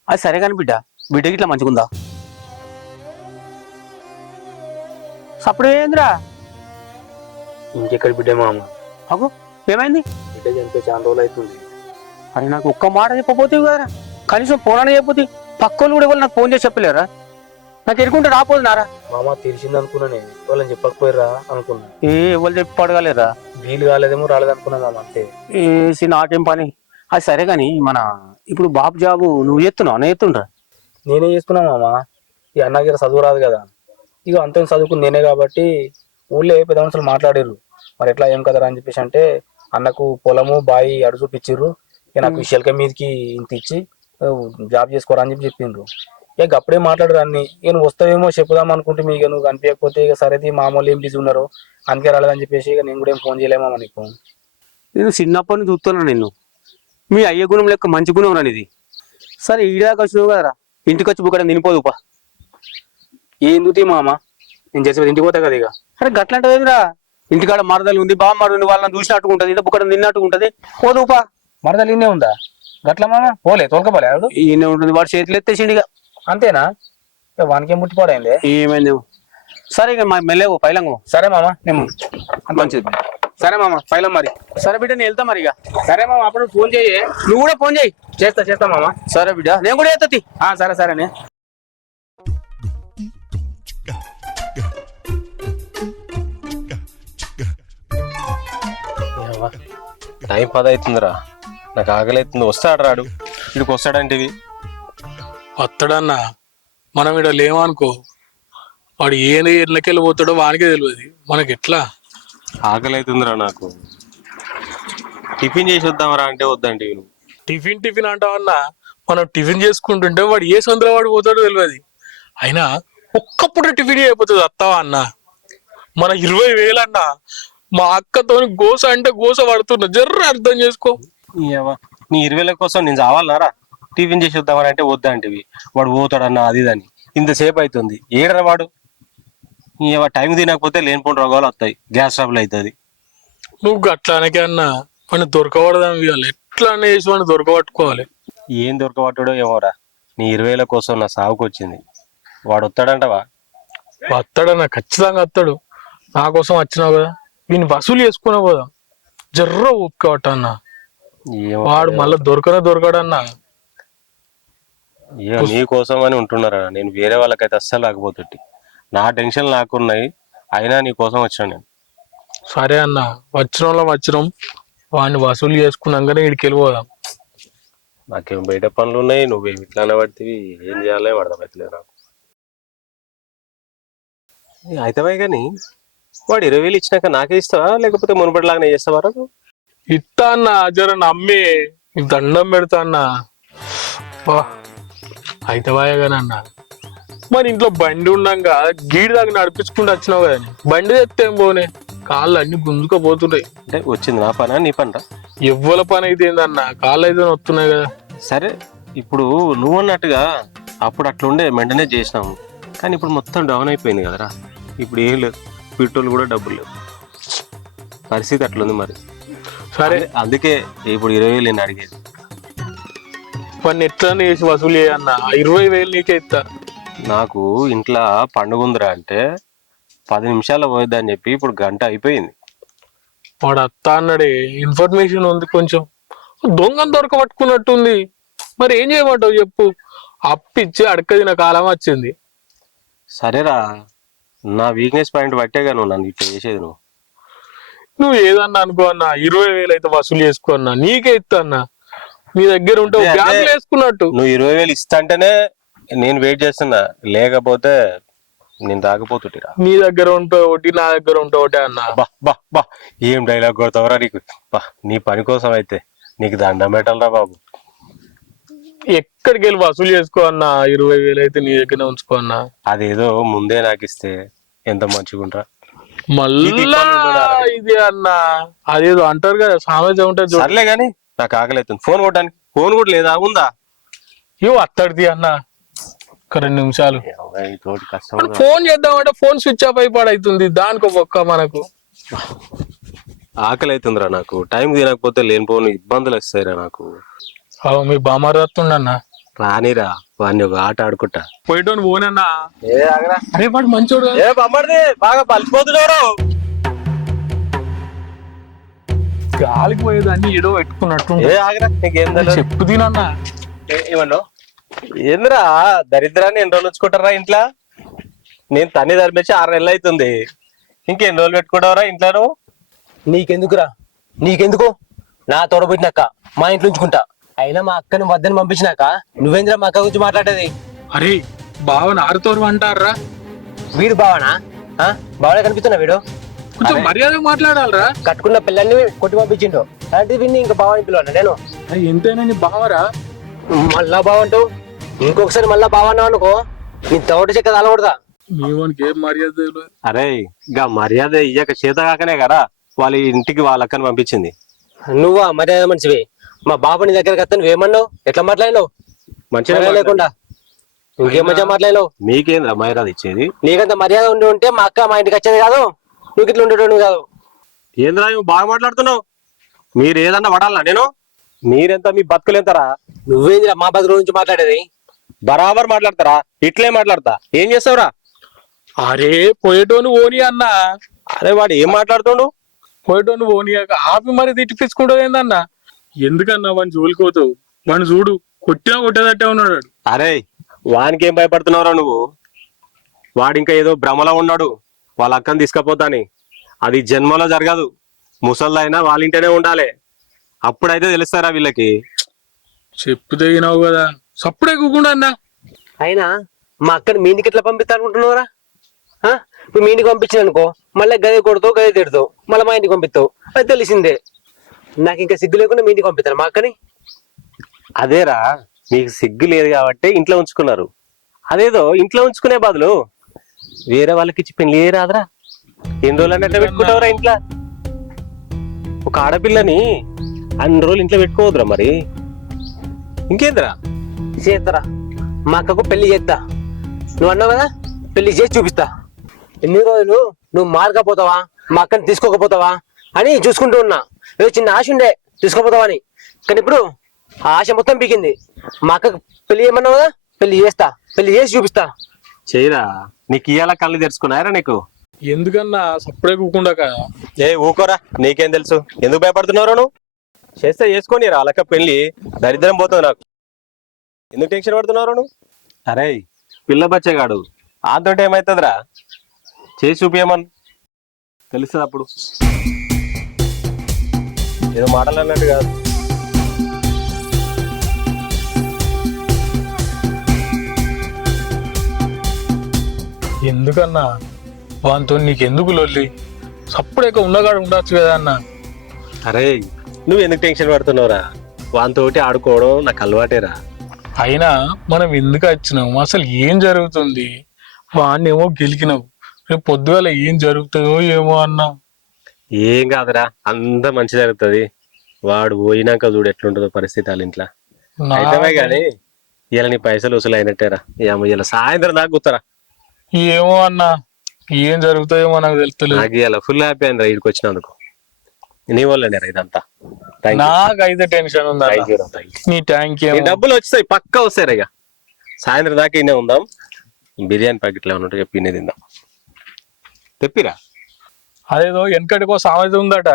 అది సరే కానీ బిడ్డకి ఇట్లా మంచిగా ఉందా? సప్పుడు ఏందిరా? ఇంకెక్కడి బిడ్డే మామ, అగో ఏమైంది? బిడ్డ చనిపోయి చాలా రోజులు అవుతుంది. అని నాకు ఒక్క మాట చెప్పబోతేవి కదరా, కనీసం ఫోన్ చెప్పితే పక్కోళ్ళు కూడా ఎవరు నాకు ఫోన్ చేసి చెప్పలేరా? నాకు ఎరుకుంటే రాపోదు నారా? మామ తెలిసింది అనుకున్నానే, వాళ్ళని చెప్పకపోయారా అనుకున్నా. ఎవరు చెప్పి పడగలేరా? వీలు కాలేదేమో, రాలేదనుకున్నా మామ, అంతే. ఏసి నాకేం పని. అది సరే కానీ మన ఇప్పుడు బాబు జాబు నువ్వు చేస్తున్నావు అన్న చేస్తుండ్రా? నేనే చేసుకున్నా మామ. ఈ అన్నగిర చదువు రాదు కదా, ఇక అంతే చదువుకుంది నేనే కాబట్టి ఊళ్ళో పెద్ద మనుషులు మాట్లాడారు. మరి ఎట్లా ఏం కదరా అని చెప్పేసి అంటే, అన్నకు పొలము బాయి అడు చూపించారు. ఇక నాకు శిల్క మీదకి ఇంత ఇచ్చి జాబ్ చేసుకోరా అని చెప్పిండ్రు. ఇక అప్పుడే మాట్లాడరు అన్ని. ఇక నువ్వు వస్తావేమో చెప్పుదాం అనుకుంటే ఇక నువ్వు కనిపించకపోతే ఇక సరేది మామూలు ఏం బిజీ ఉన్నారు, అందుకే రాలేదని చెప్పేసి ఇక నేను కూడా ఏం ఫోన్ చేయలేమా నీకు. నేను చిన్నప్పటి నుంచి చూస్తున్నాను నిన్ను. మీ అయ్య గుణం లెక్క మంచి గుణం రాని ఇది. సరే ఈడాకి వచ్చినావు కదరా, ఇంటికి వచ్చి బుక్కడ తినిపోదుపా. ఏందుతి మామ, నేను చేసేది ఇంటికి పోతా కదా. ఇక అరే గట్లంటదేమిరా? ఇంటికాడ మరదలు ఉంది, బాగా మరదలు, వాళ్ళని చూసినట్టుగా ఉంటది, ఇదో బుక్కడ తిన్నట్టుగా ఉంటది, పోదుపా. మరదలు ఇన్నే ఉందా? గట్ల మామ పోలే, తోలకపోలే ఆవిడ? ఈయనే ఉంటుంది, వాడు చేతులు ఎత్తేసిండిగా. అంతేనా? వానికేం ముట్టిపోడైంది. ఏమైందేమో. సరే ఇక మెల్లవు పైలంగు. సరే మామ, నేను మంచిది. సరే మామ, పైలం మరి. సరే బిడ్డ నేను వెళ్తా మరి ఇక. సరే మామ, అప్పుడు ఫోన్ చెయ్యి. నువ్వు కూడా ఫోన్ చేయి. చేస్తా మామ. సరే బిడ్డ, నేను కూడా చేస్తా. సరేనే. టైం 10 అవుతుందిరా, నాకు ఆకలి అవుతుంది. వస్తాడు రాడు, ఇక్కడికి వస్తాడంటివి. వస్తాడన్నా, మనం ఇక్కడ లేవనుకో, వాడు ఏ ఎట్లకెళ్ళి పోతాడో వానికే తెలియదు, మనకి ఎట్లా. ఆకలి అవుతుందిరా నాకు. టిఫిన్ చేసి వద్దామరా అంటే వద్దంటివి నువ్వు. టిఫిన్ అంటావన్నా, మనం టిఫిన్ చేసుకుంటుంటే వాడు ఏ సందులో వాడు పోతాడో తెలియదు. అయినా ఒక్కప్పుడు టిఫిన్ అయిపోతుంది వస్తావా అన్న. మన 20,000 అన్న, మా అక్కతోని గోస అంటే గోస పడుతున్నా, జర్ర అర్థం చేసుకో. నీ 20,000 కోసం నేను చావాలన్నారా? టిఫిన్ చేసి వద్దామని అంటే వద్దంటివి. వాడు పోతాడన్నా అది దాన్ని. ఇంతసేపు అవుతుంది, ఏడరా వాడు? టైం తినకపోతే లేనిపోయిన రోగాలు వస్తాయి, గ్యాస్ ట్రబుల్ అవుతుంది. నువ్వు గట్లానకే అన్నా, వాడిని దొరకబడదాం ఇవ్వాలి, ఎట్లా అన్న చేసి వాడిని దొరకబట్టుకోవాలి. ఏం దొరకబట్టాడో ఏమోరా, నీ 20,000 కోసం నా సాగుకు వచ్చింది. వాడు వస్తాడంటవా? వస్తాడన్నా, ఖచ్చితంగా వస్తాడు. నా కోసం వచ్చినావు కదా, వీని వసూలు చేసుకునే పోదాం, జర్ర ఊపుకోవట అన్న. వాడు మళ్ళీ దొరకడన్నా. నీ కోసం అని ఉంటున్నారా? నేను వేరే వాళ్ళకైతే అస్సలు రాకపోతుంటే. నా టెన్షన్ నాకున్నాయి, అయినా నీ కోసం వచ్చాను నేను. సరే అన్న, వచ్చినాం, వాడిని వసూలు చేసుకున్నాకనే ఇక్కడికి వెళ్ళిపోదాం. నాకేం బయట పనులు ఉన్నాయి, నువ్వేమి ఇట్లానే పడితే ఏం చేయాలో అర్థమవుతలేదు నాకు. అయితే కానీ వాడు 20,000 ఇచ్చినాక నాకే ఇస్తావా, లేకపోతే మునుపటిలాగానే చేస్తావా? ఇస్తా అన్న, జర నమ్మి దండం పెడతా అన్న. అయితే వాయగానే అన్న మరి ఇంట్లో బండి ఉండంగా గీడి దాకా నడిపించుకుంటూ వచ్చినావు కదా బండి తెస్తే ఏం పోనే కాళ్ళు అన్ని గుంజుకపోతున్నాయి. అంటే వచ్చింది నా పనా నీ పనిరా? ఎవ్వల పని అయితే ఏందన్న కాళ్ళు అయితే వస్తున్నాయి కదా. సరే ఇప్పుడు నువ్వు అన్నట్టుగా అప్పుడు అట్లుండే వెంటనే చేసినాము, కానీ ఇప్పుడు మొత్తం డౌన్ అయిపోయింది కదరా. ఇప్పుడు ఏం లేదు, పెట్రోల్ కూడా డబ్బులు లేవు, పరిస్థితి అట్లుంది మరి. సరే అందుకే ఇప్పుడు 20,000 నేను అడిగేది. పని ఎట్లా చేసి వసూలు చేయన్న 20,000 నీకే ఇస్తా. నాకు ఇంట్లో పండుగ ఉందిరా అంటే 10 నిమిషాల్లో పోయిద్దని చెప్పి ఇప్పుడు గంట అయిపోయింది. వాడు అత్త అన్నాడే ఇన్ఫర్మేషన్ ఉంది, కొంచెం దొంగను దొరకబట్టుకున్నట్టుంది. మరి ఏం చేయమంటావు చెప్పు? అప్పిచ్చి అడక తిన కాలం వచ్చింది. సరేరా, నా వీక్నెస్ పాయింట్ పట్టేగా నువ్వు నన్ను ఇట్లా చేసేది. నువ్వు ఏదన్నా అనుకో అన్న 20,000 అయితే వసూలు చేసుకో అన్న, నీకే ఇస్తా అన్న. నీ దగ్గర ఉంటే బ్యాగులు వేసుకున్నట్టు. నువ్వు 20,000 ఇస్తా అంటేనే నేను వెయిట్ చేస్తున్నా, లేకపోతే నేను తాగిపోతుంటిరా. నీ దగ్గర ఉంటే ఒకటి, నా దగ్గర ఉంటే ఒకటే అన్న. బా బా బా ఏం డైలాగ్ కొడతావరా నీకు. బా నీ పని కోసం అయితే నీకు దండం పెట్టాలరా బాబు. ఎక్కడికి వెళ్ళి వసూలు చేసుకో అన్న, 20,000 అయితే నీ దగ్గరనే ఉంచుకో అన్న. అదేదో ముందే నాకు ఇస్తే ఎంత మంచిగుంటా. మళ్ళా ఇది అన్న అదేదో అంటారు కదా సామెత ఉంటుంది చూడు. సర్లే గాని నాకు ఆకలి అవుతుంది, ఫోన్ కొట్టడానికి. ఫోన్ కూడా లేదా? ఉందా? ఇవి అత్తడిది అన్న. ఒక 2 నిమిషాలు తోటి కష్టం. ఫోన్ చేద్దామంటే ఫోన్ స్విచ్ ఆఫ్ అయిపోతుంది. దానికి ఒక్క మనకు ఆకలి అవుతుందిరా నాకు. టైం తినకపోతే లేనిపోని ఇబ్బందులు వస్తాయిరా నాకు. మీ బామ్మారు వస్తుండన్న. రానిరా, వాడిని ఒక ఆట ఆడుకుంటా. పోయేటోని పోనన్నా. అరే వాడు మంచోడు. బాగా పలిసిపోతున్నాడు. గాలికి పోయేదాన్ని ఏడో పెట్టుకున్నట్టు చెప్పు తినన్నా. ఏమన్నా ఏందిరా దరిద్రాన్ని ఎన్ని రోజులు ఉంచుకుంటారా ఇంట్లో? నేను తన్ని తరిపేసి 6 నెలలు అవుతుంది, ఇంకెన్ని రోజులు పెట్టుకుంటావరా ఇంట్లో? నీకెందుకురా? నీకెందుకు? నా తోడబుట్టినక్క మా ఇంట్లో ఉంచుకుంటా. అయినా మా అక్కని వద్దని పంపించినాక నువ్వేంద్రా మా అక్క గురించి మాట్లాడేది? అరే బావని ఆరుతోరు అంటారా? వీడు బావనా? బావనే కనిపిస్తున్నా వీడు. కొంచెం మర్యాద మాట్లాడాలరా. కట్టుకున్న పిల్లల్ని కొట్టి పంపించిండు, అలాంటిది విని ఇంకా బావని పిలవన్నా నేను? ఎంతైనా నీ బావరా. మళ్ళా బావంటావు, ఇంకొకసారి మళ్ళా బావన్నావు అనుకో నీ తోట చెక్క తలకూడదా? నీ వానికి ఏం మర్యాద లేదు. అరే ఇక మర్యాద ఇయ్యక చేత కాకనే కదా వాళ్ళ ఇంటికి వాళ్ళ అక్కని పంపించింది. నువ్వా మర్యాద మనిషివి? మా బాబు నీ దగ్గరకు వస్తా నువ్వేమన్నావు? ఎట్లా మాట్లాడినావు? మంచిగా లేకుండా ఇంకేం మంచిగా మాట్లాడినావు? మీకేంద్రా మర్యాద ఇచ్చేది? నీకంత మర్యాద ఉండి ఉంటే మా అక్క మా ఇంటికి వచ్చేది కాదు, నువ్వు ఇట్లా ఉండేటోడు కాదు. ఏంద్రా నువ్వు బాగా మాట్లాడుతున్నావు? మీరు ఏదన్నా పడాలనా నేను? మీరెంత మీ బతుకులేంతరా? నువ్వేందిరా మా బతుకు నుంచి మాట్లాడేది? బరాబర్ మాట్లాడతారా? ఇట్లే మాట్లాడతా. ఏం చేస్తావురా? అరే పోయేటోను ఓని అన్నా. అరే వాడు ఏం మాట్లాడుతుండు? పోయేటోను ఓనియాక ఆపి మరి తిట్టిపించుకుంటావు ఏందన్నా? ఎందుకన్నా వాడిని జోలికోతావు? వాడిని చూడు కొట్టినా కొట్టేదట్టే ఉన్నాడు. అరే వానికి ఏం భయపడుతున్నావురా నువ్వు? వాడు ఇంకా ఏదో భ్రమలో ఉన్నాడు వాళ్ళ అక్కని తీసుకపోతాని. అది జన్మలో జరగదు. ముసళ్ళైనా వాళ్ళ ఇంటనే ఉండాలి, అప్పుడైతే తెలుస్తారా వీళ్ళకి. చెప్పు తెగినావు కదా, సప్పుడే కూకుండా అన్నా. అయినా మా అక్కని మీ ఇంటికి ఎట్లా పంపిస్తా అనుకుంటున్నావురా? ఇప్పుడు మీ ఇంటికి పంపించిన అనుకో మళ్ళీ గదే కొడతావు, గదే తిడతావు, మళ్ళీ మా ఇంటికి పంపిస్తావు, అది తెలిసిందే. నాకు ఇంకా సిగ్గు లేకుండా మీ ఇంటికి పంపిస్తాను మా అక్కని. అదేరా మీకు సిగ్గు లేదు కాబట్టి ఇంట్లో ఉంచుకున్నారు. అదేదో ఇంట్లో ఉంచుకునే బదులు వేరే వాళ్ళకి ఇచ్చి పెళ్లి రాదురా? ఎన్ని రోజులు అన్నట్టు పెట్టుకుంటావురా ఇంట్లో? ఒక ఆడపిల్లని అన్ని రోజులు ఇంట్లో పెట్టుకోవద్దురా మరి. ఇంకేందిరా? చేస్తారా? మా అక్కకు పెళ్లి చేస్తా. నువ్వు అన్నావు కదా పెళ్లి చేసి చూపిస్తా. ఎన్ని రోజులు నువ్వు మారకపోతావా, మా అక్కని తీసుకోకపోతావా అని చూసుకుంటూ ఉన్నా. ఏదో చిన్న ఆశ ఉండే తీసుకోపోతావా అని, కానీ ఇప్పుడు ఆ ఆశ మొత్తం పీకింది. మా అక్కకు పెళ్లి చేయమన్నావు కదా, పెళ్లి చేస్తా, పెళ్లి చేసి చూపిస్తా. చేయరా? నీకు ఇయ్యాల కళ్ళు తెరుచుకున్నాయరా నీకు? ఎందుకన్నా సప్పుడే కూకుండా? ఏ ఊకోరా, నీకేం తెలుసు? ఎందుకు భయపడుతున్నావు నువ్వు? చేస్తే చేసుకొని రా అలక్క పెళ్లి. దరిద్రం పోతుంది నాకు. ఎందుకు టెన్షన్ పడుతున్నావు నువ్వు? అరే పిల్ల బచ్చేగాడు ఆతోటి ఏమైతుందిరా? చేసి చూపియమని తెలుస్తుంది అప్పుడు. ఏదో మాటలు అన్నట్టు కాదు. ఎందుకన్నా వాంతో నీకెందుకు లొల్లి? సప్పుడేక ఉన్నగాడు ఉండొచ్చు కదా అన్న. అరే నువ్వు ఎందుకు టెన్షన్ పడుతున్నావురా? వానితోటి ఆడుకోవడం నాకు అలవాటేరా. అయినా మనం ఎందుకు వచ్చినాం, అసలు ఏం జరుగుతుంది? వాడినేమో గెలికినావు, రేపు పొద్దుగాల ఏం జరుగుతుందో ఏమో అన్నా. ఏం కాదురా, అంత మంచి జరుగుతుంది. వాడు పోయినాక చూడు ఎట్లుంటుందో పరిస్థితి వాళ్ళ ఇంట్లో. అయితే గాని ఇలా నీ పైసలు వసూలు అయినట్టేరా. ఇలా సాయంత్రం దాకా కూతారా. ఏమో అన్నా, ఏం జరుగుతాయేమో నాకు తెలుస్తలేదు. నాకు ఇలా ఫుల్ హ్యాపీ అయిందిరా ఇక్కడికి వచ్చినందుకు. నీ వల్లనేరా ఇదంతా. నాకైతే టెన్షన్ ఉందా? నీ ట్యాంక్ డబ్బులు వచ్చాయి, పక్కా వస్తాయి ఇక. సాయంత్రం దాకా ఇన్నే ఉందాం. బిర్యానీ ప్యాకెట్లు ఏమన్నా ఉంటే చెప్పి ఇన్నే తిందాం. తెప్పిరా. అదేదో వెనకటికో సామెత ఉందట,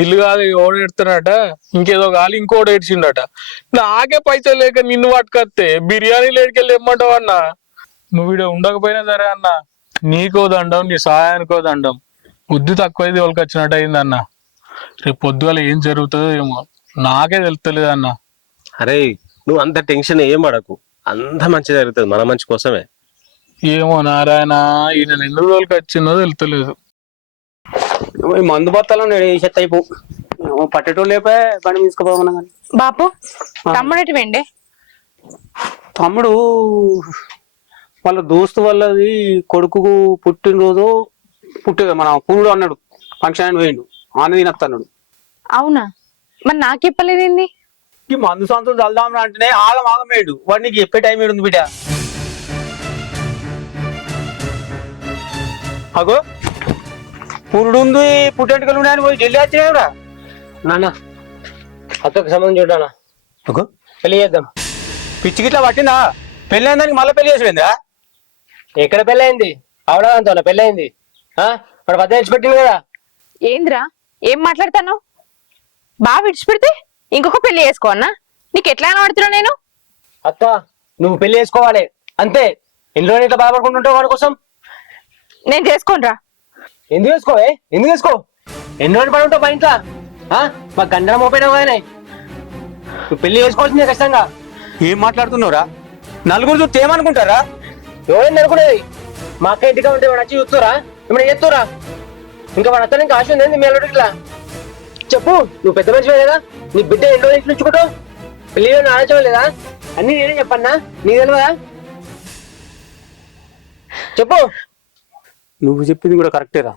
ఇల్లు కాదు ఓడ ఎడుతున్నట, ఇంకేదో కాలి ఇంకోటి ఏడ్చిండట. నాకే పైసలు లేక నిన్ను పట్టుకొస్తే బిర్యానీ లేడికెళ్ళి ఇమ్మంటావు అన్నా. నువ్వు ఇక్కడ ఉండకపోయినా సరే అన్న, నీకో దండం, నీ సహాయానికో దండం. బుద్ధి తక్కువైంది వాళ్ళకి వచ్చినట్టు అయింది అన్న. రేపు పొద్దుగాల ఏం జరుగుతుందో ఏమో నాకే తెలుస్తలేదు అన్న. అరే నువ్వు అంత టెన్షన్ ఏం పడకు, అంత మంచి జరుగుతుంది మన మంచి కోసమే. ఏమో నారాయణ, ఈయన ఎన్ని రోజులకి వచ్చిందో తెలుస్తలేదు. ఈ మందు బత్తాలో చెత్త అయిపో పట్టేటోళ్ళు లేపాయ బండి తీసుకుపోమన్నా కానీ. బాపు తమ్ముడటి వెండే. తమ్ముడు వాళ్ళ దోస్తు వాళ్ళది కొడుకు పుట్టినరోజు మన కూడు అన్నాడు, ఫంక్షన్ అని పోయిండు, ఆనంది తినత్తన్నాడు. అవునా, మరి నాకు చెప్పలేదేంది? ఈ మందు సంతులు చల్దాం అంటేనే ఆగం ఆగం వేయడు. వాడు నీకు చెప్పే టైం ఏడుంది బిడ్డ. అగో పురుడు ఉంది, పుట్టెంటుకలు ఉన్నాయని పోయి జల్లి వచ్చినావురా. నాన్న అక్కకు సంబంధం చూడానా, అగో పెళ్లి చేద్దాం. పిచ్చి గిట్లా పట్టిందా? పెళ్ళి అయిందానికి మళ్ళీ పెళ్లి చేసిపోయిందా? ఎక్కడ పెళ్ళయింది? అవడంతో పెళ్ళయింది. వాడు పద్ద విడిచిపెట్టింది కదా. ఏంద్రా ఏం మాట్లాడతాను? బాగా విడిచిపెడితే ఇంకొక పెళ్లి చేసుకో అన్నా. నీకు ఎట్లా కనబడుతున్నా నేను? అక్క నువ్వు పెళ్లి చేసుకోవాలి అంతే. ఎన్ని రోజులు ఇట్లా బాధపడుకుంటుంటావు వాడి కోసం? నేను చేసుకోనరా. ఎందుకు వేసుకోవే? ఎందుకు వేసుకో? ఎన్ని రోజులు పడి ఉంటావు మా ఇంట్లో? మా గండన మోపేయడం కానీ నువ్వు పెళ్లి చేసుకోవాల్సిందే ఖచ్చితంగా. ఏం మాట్లాడుతున్నావురా? నలుగురు చూస్తే ఏమనుకుంటారా? ఎవరైనా అనుకునేది? మా అక్క ఇంటిగా ఉంటే వాడు వచ్చి చూస్తురా, ఏమైనా చేస్తురా? ఇంకా వాడు అతను ఇంకా ఆశ ఉంది మీ అల్లుడికి. ఇట్లా చెప్పు, నువ్వు పెద్ద మంచివే కదా, నీ బిడ్డ ఎన్ని రోజులు ఇంట్లో ఉంచుకుంటావు? పెళ్లి ఆలోచన లేదా? అన్ని నేనే చెప్పన్నా, నీకు తెలియదా? చెప్పు. నువ్వు చెప్పింది కూడా కరెక్టేరా.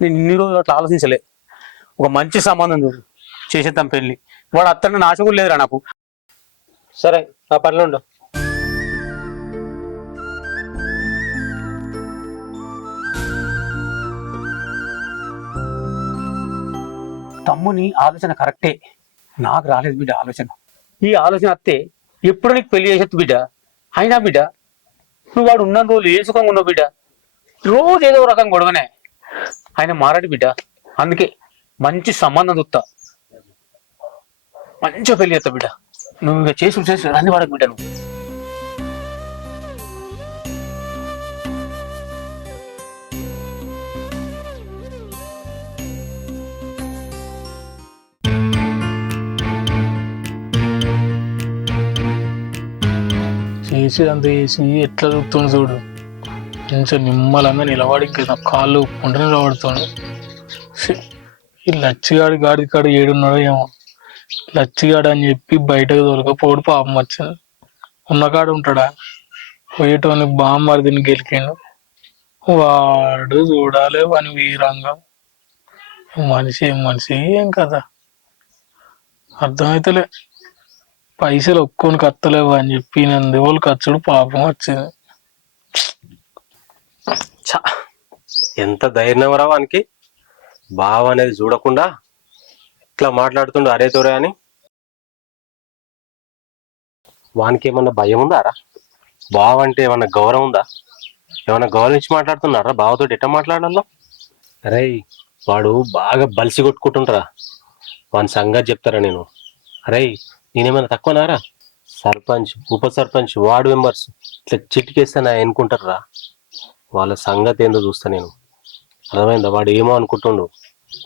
నేను ఇన్ని రోజులు అట్లా ఆలోచించలే. ఒక మంచి సంబంధం చూడు, చేసేద్దాం పెళ్లి. వాడు అత్తన్న నాశ కూడా లేదురా నాకు. సరే నా పనిలో ఉండు. తమ్ముని ఆలోచన కరెక్టే, నాకు రాలేదు బిడ్డ ఆలోచన. ఈ ఆలోచన అత్తే ఎప్పుడు నీకు పెళ్లి చేసేది బిడ్డ. అయినా బిడ్డ నువ్వు వాడు ఉన్న రోజులు ఏ సుఖంగా ఉన్నావు బిడ్డ. రోజు ఏదో రకం గొడవనే. ఆయన మారాడు బిడ్డ. అందుకే మంచి సంబంధం చూస్తా, మంచిగా పెళ్లి చేస్తా బిడ్డ. నువ్వు ఇక చేసి అన్ని వాడకు బిడ్డ. నువ్వు చేసి అంత చేసి ఎట్లా చూస్తుంది చూడు. కొంచెం నిమ్మలంగా నిలబడి ఇంకా కాళ్ళు ఒప్పుకుంటే నిలబడుతాడు. ఈ లచ్చిగాడు కాడు ఏడున్నాడో ఏమో. లచ్చిగాడు అని చెప్పి బయటకు దొరకపోడు, పాపం వచ్చింది. ఉన్నకాడు ఉంటాడా? పోయేటోని బామ్మర్దిని గెలికిండు వాడు. చూడాలి వాని వీరంగం. మనిషి ఏం కదా అర్థమైతలే. పైసలు ఒక్కొని కత్తలేవు అని చెప్పి నంది వాళ్ళు ఖర్చుడు పాపం వచ్చింది. ఎంత ధైర్యం రా వానికి. బావ అనేది చూడకుండా ఇట్లా మాట్లాడుతుండు అరే తోరే అని. వానికి ఏమన్నా భయం ఉందా రా? బావ అంటే ఏమన్నా గౌరవం ఉందా? ఏమన్నా గౌరవించి మాట్లాడుతున్నారా బావతో? ఎట్లా మాట్లాడాలో? అరే వాడు బాగా బలిసి కొట్టుకుంటుంటారా. వాని సంగతి చెప్తారా నేను. అరే నేనేమైనా తక్కువనారా? సర్పంచ్, ఉప సర్పంచ్, వార్డు మెంబర్స్ ఇట్లా చిటికేస్తే నా ఎన్నుకుంటారా? వాళ్ళ సంగతి ఏందో చూస్తా నేను. అర్థమైందా? వాడు ఏమో అనుకుంటుండు.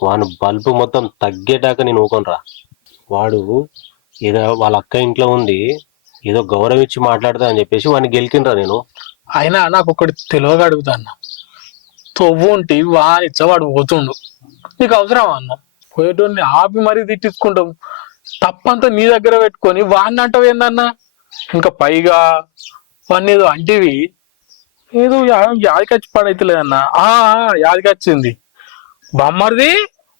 వాని బల్బు మొత్తం తగ్గేటాక నేను ఊకొనరా. వాడు ఏదో వాళ్ళ అక్క ఇంట్లో ఉంది, ఏదో గౌరవం ఇచ్చి మాట్లాడతా అని చెప్పేసి వాడిని గెలికినరా నేను. అయినా నాకు ఒకటి తెలియక అడుగుతాను. తొవ్వు ఉంటే వానిచ్చ వాడు పోతుండు, నీకు అవసరమా అన్న? పోయేటోని ఆపి మరీ తిట్టించుకుంటాం. తప్పంతా నీ దగ్గర పెట్టుకొని వాడిని అంటావు ఏందన్నా? ఇంకా పైగా వాడిని ఏదో అంటివి ఏదో యాదికొచ్చి పడైతే లేదన్నా యాదికొచ్చింది. బామ్మర్ది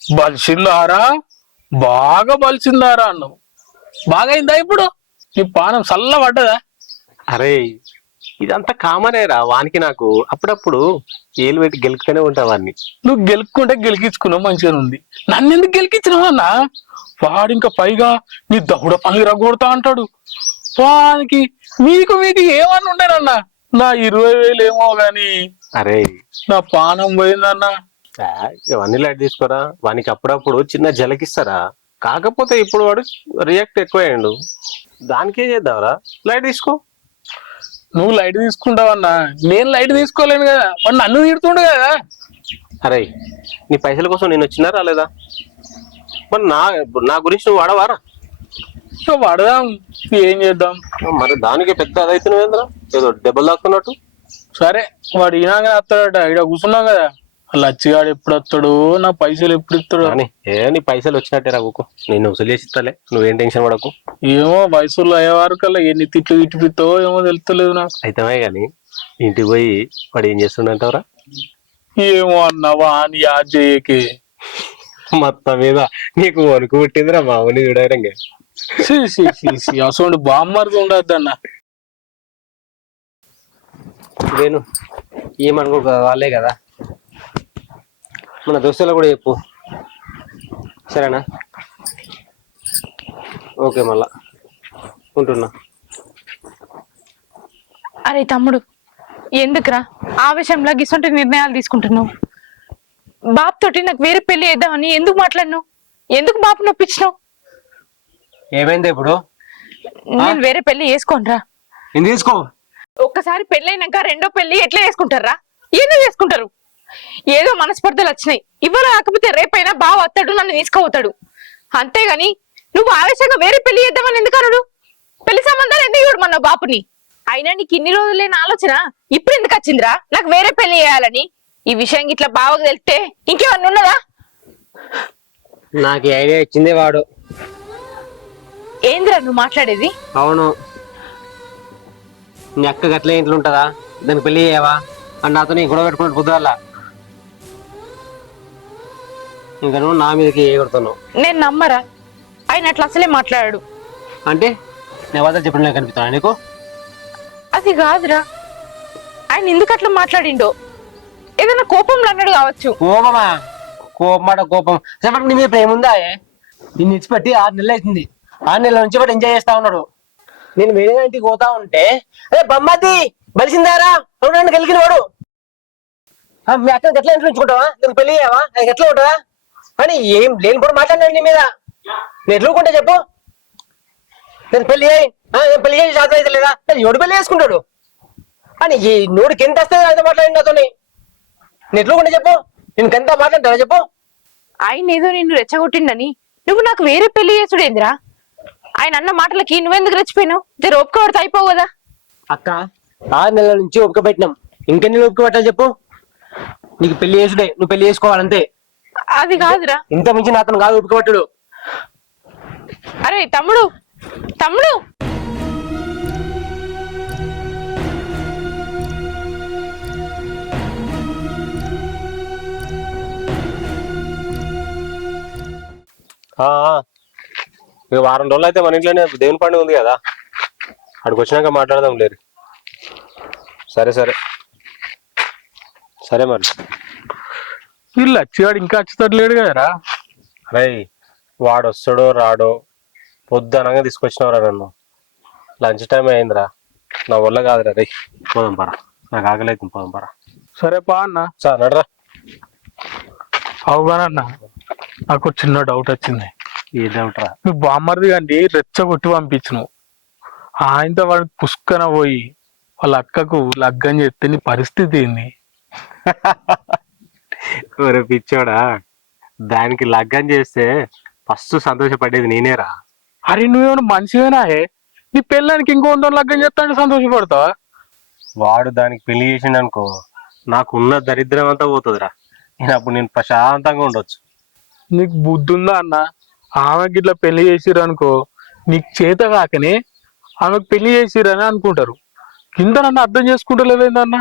బలిసిందారా, బాగా బలిసిందారా అన్నావు. బాగా అయిందా ఇప్పుడు? నీ పానం చల్ల పడ్డదా? అరే ఇదంతా కామనేరా వానికి నాకు. అప్పుడప్పుడు ఏలు పెట్టి గెలుకుతూనే ఉంటా వాడిని. నువ్వు గెలుక్కుంటే గెలికించుకున్నావు, మంచిగా ఉంది. నన్ను ఎందుకు గెలికించినావు అన్నా? వాడు ఇంకా పైగా నీ దౌడ పని రగొడతా అంటాడు. వానికి మీకు ఏమన్నా ఉండేనన్నా? నా 20,000 ఏమో గాని అరే నా పానం పోయిందన్నా. ఇవన్నీ లైట్ తీసుకోరా. వానికి అప్పుడప్పుడు చిన్న జలకిస్తారా. కాకపోతే ఇప్పుడు వాడు రియాక్ట్ ఎక్కువ అయ్యాడు. దానికే చేద్దాంరా, లైట్ తీసుకో. నువ్వు లైట్ తీసుకుంటావన్నా, నేను లైట్ తీసుకోలేను కదా. వాడు నన్ను తిడుతుండు కదా. అరే నీ పైసల కోసం నేను వచ్చినా రాలేదా? మరి నా గురించి నువ్వు వాడవారా? సో పడదాం, ఏం చేద్దాం. మరి దానికి పెద్ద అదైతున్నావేంద్రా, ఏదో దెబ్బలు దాక్కున్నట్టు. సరే వాడు ఈనాగా వస్తాడట, ఇక్కడ కూర్చున్నాం కదా. లచ్చిగాడు ఎప్పుడు వస్తాడు, నా పైసలు ఎప్పుడు ఇస్తాడు అని. నీ పైసలు వచ్చినట్టే రాకు, నేను వసూలు చేసి ఇస్తాలే, నువ్వేం టెన్షన్ పడకు. ఏమో వయసులో అయ్యేవారు కల్లా ఎన్ని తిట్లు తిట్టిపిస్తావో ఏమో తెలుస్తలేదు నాకు. అయితమే గాని ఇంటికి పోయి వాడు ఏం చేస్తుండంటావురా? ఏమో అన్నావా అని యాద్ చేయకే. మొత్తం మీద నీకు వణుకు పుట్టిందిరా మామూలు చూడరంగా. అసలు బామ్మర్ది ఉండద్దు అన్న. నేను ఏమనుకో వాళ్ళే కదా, మన దోస్తులు కూడా చెప్పు, సరేనా? ఓకే, మళ్ళా ఉంటున్నా. అరే తమ్ముడు, ఎందుకురా ఆవేశంలో గిసొంటి నిర్ణయాలు తీసుకుంటున్నావు? బాబు తోటి నాకు వేరే పెళ్లి చేద్దామని ఎందుకు మాట్లాడినావు? ఎందుకు బాబు నొప్పించినావు? ఏమైంది ఇప్పుడు? నేను వేరే పెళ్లి చేసుకోనరా. నేను తీసుకో. ఒక్కసారి పెళ్ళైనాక రెండో పెళ్లి ఎట్లా చేసుకుంటారా? ఎందుకు చేసుకుంటారు? ఏదో మనస్పర్ధలు వచ్చినాయి, ఇవాళ కాకపోతే రేపైనా బావ వస్తాడు, నన్ను తీసుకుపోతాడు. అంతేగాని నువ్వు ఆవేశంగా వేరే పెళ్లి చేద్దామని ఎందుకు అన్నాడు? పెళ్లి సంబంధాలు ఎందుకు చూడమన్నావు బాపుని? అయినా నీకు ఇన్ని రోజులు లేని ఆలోచన ఇప్పుడు ఎందుకు వచ్చిందిరా నాకు వేరే పెళ్లి చేయాలని? ఈ విషయం ఇట్లా బావకు తెలిస్తే ఇంకేమన్నా ఉన్నదా? నాకు ఐడియా ఇచ్చిందే వాడు. ఏందిరా నువ్వు మాట్లాడేది? అవును, నీ అక్క గట్లే ఇంట్లో ఉంటుందా, దానికి పెళ్లి చేయవా అని నాతో నీ గొడవ పెట్టుకున్నట్టు పొద్దుగల. ఇంకా నువ్వు నా మీదకి ఎగురుతున్నావు. నేను నమ్మరా? ఆయన అట్లా అసలే మాట్లాడాడు. అంటే నేను వద్ద చెప్పిన కనిపిస్తున్నా నీకు? అది కాదురా, ఆయన ఎందుకు అట్లా మాట్లాడిండో ఏదైనా కోపంలో అన్నాడు కావచ్చు. కోపమా? కోపమాట కోపం చెప్పండి. నీ మీద ప్రేమ ఉందా? నిన్ను ఇచ్చిపెట్టి 6 నెలలు అవుతుంది. 6 నెలల నుంచి కూడా ఎంజాయ్ చేస్తా ఉన్నాడు. నేను వేరే ఇంటికి పోతా ఉంటే అదే బొమ్మది బలిసిందారా నన్ను కలిగిన వాడు. మీ అక్కడికి ఎట్లా ఇంట్లో ఉంచుకుంటావా? నేను పెళ్లి చేయవా? నాకు ఎట్లా ఉంటుందా అని ఏం లేని కూడా మాట్లాడినాడు నీ మీద. నేను ఎట్లుకుంటా చెప్పు? నేను పెళ్లి చేయి, నేను పెళ్లి చేసి జాతర అయితే లేదా? ఎవడు పెళ్లి చేసుకుంటాడు అని ఈ నోడికి ఎంత వస్తుంది అయితే మాట్లాడి నాతో. నేను ఎట్లుకుంటా చెప్పు? నేను ఎంత మాట్లాడతావా చెప్పు? ఆయన ఏదో నిన్ను రెచ్చగొట్టిండని నువ్వు నాకు వేరే పెళ్లి చేసుడేందిరా? ఆయన అన్న మాటలకి నువ్వెందుకు రెచ్చిపోయినావు? జర ఒప్పుకోవడతా అయిపోవు కదా. అక్క 6 నెలల నుంచి ఒప్పుక పెట్టినాం, ఇంకెన్ని ఒప్పుక పెట్టాలి చెప్పు? నీకు పెళ్లి చేసుడే, నువ్వు పెళ్లి చేసుకోవాలంతే. అది కాదురా, ఇంత మించి నాతను కాదు ఒప్పుక పట్టుడు. అరే తమ్ముడు, తమ్ముడు ఇక వారం రోజులు అయితే మన ఇంట్లోనే దేవుని పండుగ ఉంది కదా, అక్కడికి వచ్చినాక మాట్లాడదాం లేరు. సరే సరే సరే మరి. వీళ్ళు లచ్చిగాడు ఇంకా వచ్చేటట్టు లేడు కదరా. అరే వాడు వస్తాడో రాడో, పొద్దునగా తీసుకొచ్చినవరా నన్ను. లంచ్ టైం అయిందిరా, నా వల్ల కాదురా. రే పోదాం పరా, నాకు ఆకలి అవుతుంది, పోదాం పరా. సరే పా అన్న. సార్ నడరా. అవుగానన్న, నాకు చిన్న డౌట్ వచ్చింది. ఏ డౌట్ రా? నువ్వు బామ్మర్ది కానీ రెచ్చగొట్టి పంపించినావు. ఆయనతో వాడికి పుష్కన పోయి వాళ్ళ అక్కకు లగ్గం చేస్తే నీ పరిస్థితి ఏంది? ఒరే పిచ్చోడా, దానికి లగ్గం చేస్తే ఫస్ట్ సంతోషపడేది నేనేరా. అరే నువ్వేమైనా మనిషివేనా? నీ పెళ్ళానికి ఇంకో లగ్గం చేస్తా సంతోషపడతావా? వాడు దానికి పెళ్లి చేసిండు అనుకో, నాకున్న దరిద్రం అంతా పోతుందిరా. నేను ప్రశాంతంగా ఉండొచ్చు. నీకు బుద్ధి ఉందా అన్న? ఆమెకి ఇట్లా పెళ్లి చేసిరు అనుకో, నీకు చేత కాకనే ఆమెకు పెళ్లి చేసిరని అనుకుంటారు. కింద నన్ను అర్థం చేసుకుంటలేవేందన్న?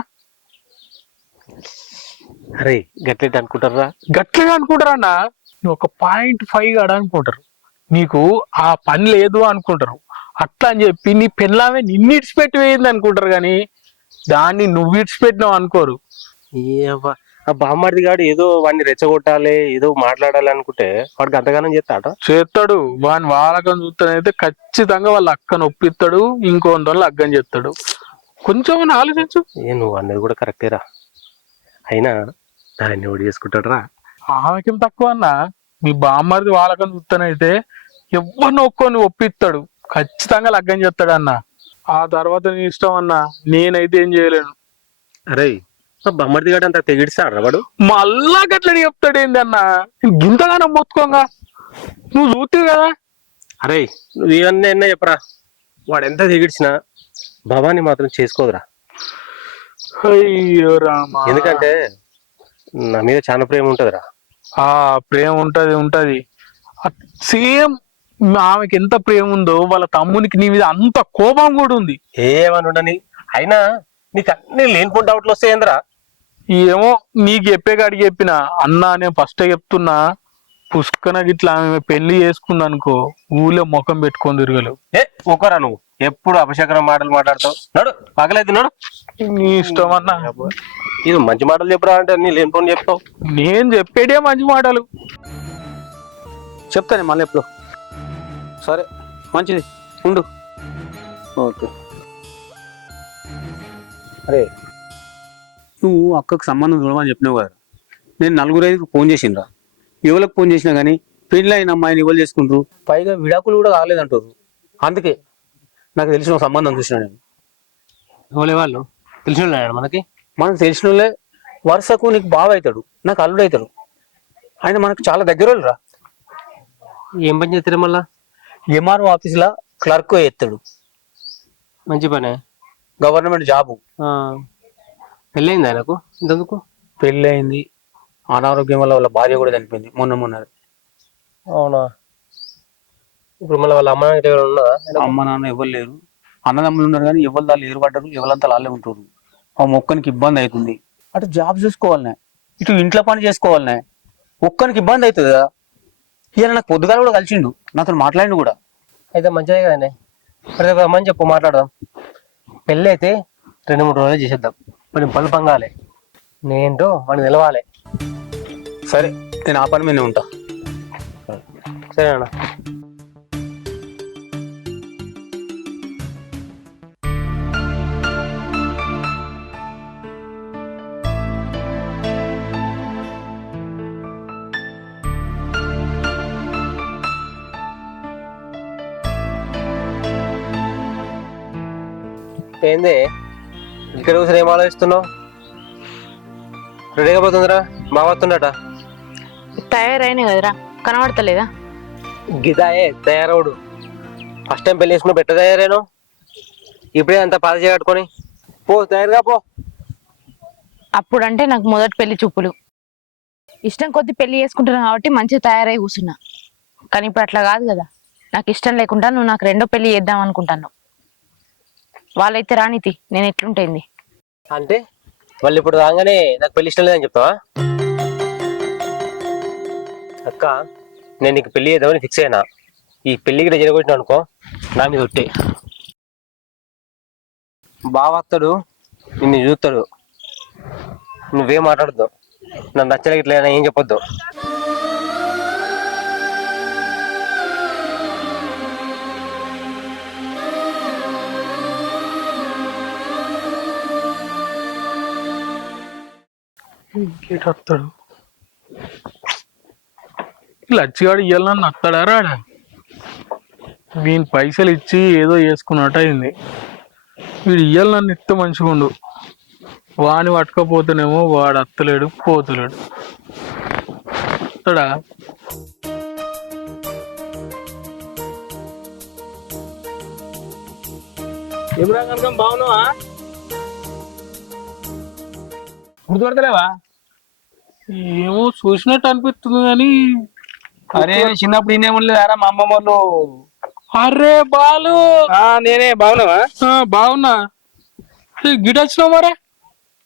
అరే గట్లెట్ అనుకుంటారా? గట్టిగా అనుకుంటారన్న. నువ్వు ఒక 0.5 గడ అనుకుంటారు, నీకు ఆ పని లేదు అనుకుంటారు. అట్లా అని చెప్పి నీ పెళ్ళామే నిన్ను ఇడిచిపెట్టి వేయింది అనుకుంటారు, కానీ దాన్ని నువ్వు ఇడిచిపెట్టినావు అనుకోరు. ఏవ్వ, ఆ బామ్మర్ది గాడు ఏదో వాడిని రెచ్చగొట్టాలి, ఏదో మాట్లాడాలి అనుకుంటే వాడికి అంతగానం చేస్తాడ? చేస్తాడు. వాని వాళ్ళకం చూస్తానైతే ఖచ్చితంగా వాళ్ళ అక్కను ఒప్పిస్తాడు, ఇంకొంత అగ్గం చేస్తాడు. కొంచెం ఆలోచించు. నువ్వు అన్నది కూడా కరెక్టేరా. అయినా దాన్ని ఎవడు చేసుకుంటాడు రా? ఆమెకేం తక్కువ అన్న. మీ బామ్మర్ది వాళ్ళకం చూస్తానైతే ఎవరిని ఒక్కొని ఒప్పిస్తాడు, ఖచ్చితంగా లగ్గం చేస్తాడు అన్న. ఆ తర్వాత నీ ఇష్టం అన్న, నేనైతే ఏం చేయలేను. అరే బామ్మర్ది గాడు అంత తెగిడిస్తాడు రా వాడు? మళ్ళా గట్లని చెప్తాడు ఏంది అన్న? గింతగానో మొత్తుకోగా నువ్వు చూస్తావు కదా. అరే నువ్వు ఇవన్నీ ఎన్నా చెప్పరా, వాడు ఎంత తెగిడిచినా భవాని మాత్రం చేసుకోదురా. అయ్యో రామా. ఎందుకంటే నా మీద చాలా ప్రేమ ఉంటదిరా. ఆ ప్రేమ ఉంటది. సేమ్ ఆమెకి ఎంత ప్రేమ ఉందో వాళ్ళ తమ్మునికి నీ మీద అంత కోపం కూడా ఉంది. ఏమని ఉండని, అయినా నీకు అన్ని లేనిపోయిన డౌట్లు వస్తాయిందిరా. ఏమో నీకు చెప్పే కాడికి చెప్పిన అన్నా, నేను ఫస్ట్ చెప్తున్నా, పుష్కన గిట్లా ఆమె పెళ్లి చేసుకుంది అనుకో, ఊళ్ళో ముఖం పెట్టుకొని తిరగలేవు. ఒక్కరా నువ్వు ఎప్పుడు అపశకరం మాటలు మాట్లాడతావు. నడు పగలైతే నడు. నీ ఇష్టం అన్నా. ఇది మంచి మాటలు చెప్పురా అంటే నీ లేనిపోని చెప్తావు. నేను చెప్పేదే మంచి మాటలు. చెప్తాను మళ్ళీ ఎప్పుడు. సరే మంచిది, ఉండు. ఓకే. అరే నువ్వు అక్కకు సంబంధం చూడమని చెప్పినావు కదా, నేను 4-5 ఫోన్ చేసిండ్రా. ఎవరికి ఫోన్ చేసినా కానీ పెళ్ళి అయిన అమ్మాయిని ఎవరు చేసుకుంటారు, పైగా విడాకులు కూడా కాలేదంటారు. అందుకే నాకు తెలిసిన ఒక సంబంధం చూసిన నేను. ఎవలే వాళ్ళు తెలిసిన మనకి? మనకు తెలిసిన వాళ్ళే. వరుసకు నీకు బావ అవుతాడు, నాకు అల్లుడు అవుతాడు. ఆయన మనకు చాలా దగ్గర వాళ్ళు రా. ఏం పని చేస్తారు మళ్ళా? ఎంఆర్ఓ ఆఫీసులో క్లర్క్ ఎత్తాడు. మంచి పనే. Government job. పెళ్ళయింది ఆయనకు? ఇంతకు పెళ్ళి అయింది. అనారోగ్యం వల్ల వాళ్ళ భార్య కూడా చనిపోయింది మొన్న. అవునా? ఇప్పుడు మళ్ళీ వాళ్ళ అమ్మ నాన్న ఎవరు ఉన్నదా? అమ్మ నాన్న ఎవరు లేరు, అన్నదమ్ములు ఉన్నారు కానీ ఎవరు వాళ్ళు ఏర్పడ్డారు, ఎవరంతా వాళ్ళే ఉంటారు. ఆ మొక్కనికి ఇబ్బంది అవుతుంది. అటు జాబ్ చూసుకోవాలనే, ఇటు ఇంట్లో పని చేసుకోవాలనే, ఒక్కనికి ఇబ్బంది అవుతుంది కదా. ఇక నాకు పొద్దుగాల కూడా కలిసిండు, నాతో మాట్లాడిండు కూడా. అయితే మంచిదే కదండి. ప్రతి అమ్మని చెప్పు, మాట్లాడదాం. పెళ్ళి అయితే 2-3 రోజులు చేసేద్దాం. మరి పలు పంగాలి, నేంటో వాడిని నిలవాలి. సరే నేను ఆ పని మీద ఉంటా. సరేనా? ఏంది ఇక్కడ కూర్చొని ఏం ఆలోచిస్తున్నావు? రెడీగా పోతుందిరా, బాగా వస్తుండట. తయారైన కదరా, కనబడతలేదా? గిదాయే తయారవుడు. ఫస్ట్ టైం పెళ్లి చేసుకుని పెట్ట తయారేను. ఇప్పుడే అంత పాత చేయట్టుకొని పో, తయారుగా పో. అప్పుడంటే నాకు మొదటి పెళ్లి చూపులు, ఇష్టం కొద్ది పెళ్లి చేసుకుంటున్నా కాబట్టి మంచిగా తయారై కూర్చున్నా. కానీ ఇప్పుడు అట్లా కాదు కదా. నాకు ఇష్టం లేకుండా నువ్వు నాకు 2వ పెళ్లి చేద్దాం అనుకుంటాను. వాళ్ళైతే రానితి, నేను ఎట్లుంటేంది అంటే వాళ్ళు ఇప్పుడు రాగానే నాకు పెళ్లి ఇష్టం లేదని చెప్తావా? అక్క, నేను నీకు పెళ్లి చేద్దామని ఫిక్స్ అయినా. ఈ పెళ్లికి జరగొట్టినా అనుకో, నా మీద ఒట్టే. బావస్తాడు, నిన్ను చూస్తాడు. నువ్వేం మాట్లాడద్దు, నన్ను నచ్చలే ఇట్లా ఏం చెప్పొద్దు. ఇంకేటస్తాడు లచ్చిగాడు ఇయ్యాలని అత్తాడా రాడా? వీని పైసలు ఇచ్చి ఏదో చేసుకున్నట్టు అయింది. వీడు ఇయ్యాలి నన్ను ఇస్తే మంచిగుండు. వాని పట్టుకపోతేనేమో వాడు అత్తలేడు, పోతలేడు. అత్తడా? ఏమిరా కనుక బాగున్నావా? గుర్తుపడతలేవా? ఏమో చూసినట్టు అనిపిస్తుంది కానీ. అరే చిన్నప్పుడు ఇన్నేమో లేదారా, మా అమ్మమ్మ వాళ్ళు అరే బాలు నేనే బాగున్నావా? బాగున్నా. గిట వచ్చినావు మరే?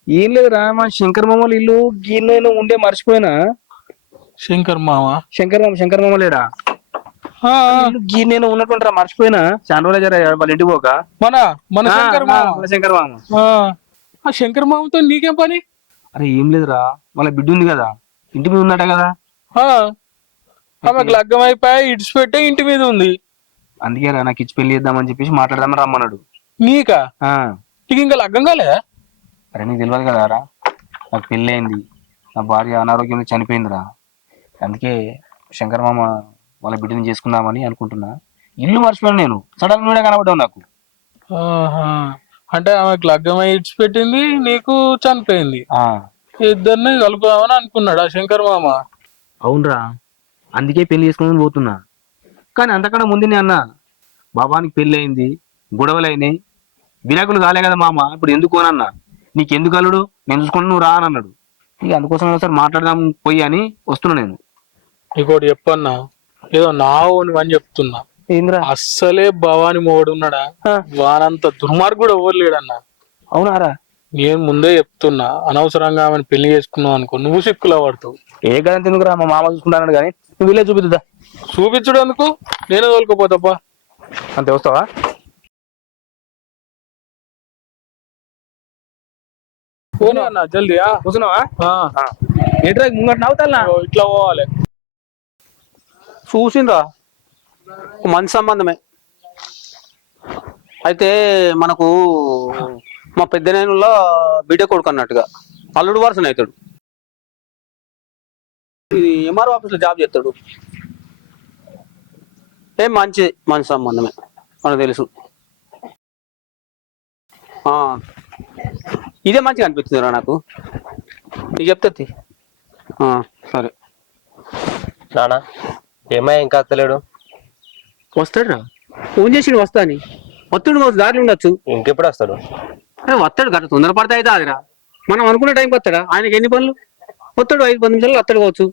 ఏం లేదురా, మా శంకర్ మామూలు ఇల్లు గీన్నైనా ఉండే మర్చిపోయినా. శంకర్ మామ. శంకర్ మామ లేడా? ఇల్లు గీన్నైనా ఉన్నట్టుంటారా, మర్చిపోయినా. చాలా రోజులు జర వాళ్ళ ఇంటికి పోక. మన శంకర్ మామ. మన శంకర్ మామ. ఆ శంకర్ మామతో నీకేం పని? అరే ఏం లేదురా, వాళ్ళ బిడ్డ ఉంది కదా, ఇంటి మీద ఉన్నట్ట కదా. ఆమెకు లగ్గం అయిపోయి ఇడిచిపెట్టే ఇంటి మీద ఉంది. అందుకే రా, నాకు ఇచ్చి పెళ్లి చేద్దామని చెప్పేసి మాట్లాడదామని రమ్మన్నాడు. నీకా? ఆ నీకు ఇంకా లగ్గం కాలేదా? అరే నీకు తెలియదు కదారా, నాకు పెళ్లి అయింది, నా భార్య అనారోగ్యంతో చనిపోయిందిరా. అందుకే శంకర్ మామ వాళ్ళ బిడ్డని చేసుకుందామని అనుకుంటున్నా. ఇల్లు మర్చిపోయాను నేను, సడన్ గా కనబడ్డావు నాకు. అంటే ఆమెకు లగ్గం అయి ఇడిచిపెట్టింది, నీకు చనిపోయింది. ఆ ఇద్దరిని కలుపుదామని అనుకున్నాడు ఆ శంకర్ మామ. అవునరా, అందుకే పెళ్లి చేసుకుని పోతున్నా. కానీ అంతకన్నా ముందు నేను అన్నా, బాబానికి పెళ్లి అయింది, గొడవలు అయినాయి, వినాకులు కాలే కదా మామ, ఇప్పుడు ఎందుకు అని అన్నా. నీకెందుకు అల్లుడు, నేను చూసుకుంటా, నువ్వు రా అని అన్నాడు. ఇక అందుకోసం ఒకసారి మాట్లాడదాం పోయి అని వస్తున్నా నేను. ఇంకోటి చెప్పన్నా, ఏదో నా ఓని అని చెప్తున్నా. ఏంద్రా? అస్సలే భవాని మోడు ఉన్నాడా, వానంత దుర్మార్గుడు ఎవరు లేడన్నా. అవునారా? నేను ముందే చెప్తున్నా, అనవసరంగా ఆమెను పెళ్లి చేసుకున్నావు అనుకో, నువ్వు సిక్కులో పడతావు. ఏ గదంత ఎందుకురా, మా మామ చూసుకుంటాను కానీ నువ్వు వీళ్ళే చూపిద్దా. చూపించడు ఎందుకు, నేనే తోలుకోపోతాపా. అంతే, వస్తావా? పోనీ అన్న జల్దీ. కూర్చున్నావా? ఏంట్రా ముంగట నవ్వుతా, ఇట్లా పోవాలి. చూసిండ్రా, మంచి సంబంధమే. అయితే మనకు మా పెద్దనైనలో బిడ్డ కొడుకు అన్నట్టుగా అల్లుడు వరుసన అవుతాడు. ఇది ఎంఆర్ఓ ఆఫీస్లో జాబ్ చేస్తాడు. మంచి సంబంధమే, మనకు తెలుసు. ఇదే మంచిగా అనిపిస్తుందిరా నాకు. నీకు చెప్తుంది. సరే నానా, ఏమయ్యా ఇంకా వస్తలేడు? వస్తాడు రా, ఫోన్ చేసి వస్తా అని. వస్తాడు కావచ్చు, దారిలో ఉండొచ్చు. ఇంకెప్పుడు వస్తాడు? అరే వస్తాడు, గట్ట తొందరపడితే అయితే అదిరా, మనం అనుకున్న టైంకి వస్తాడా? ఆయనకి ఎన్ని పనులు? వస్తాడు 5-10 నిమిషాలు వస్తాడు కావచ్చు,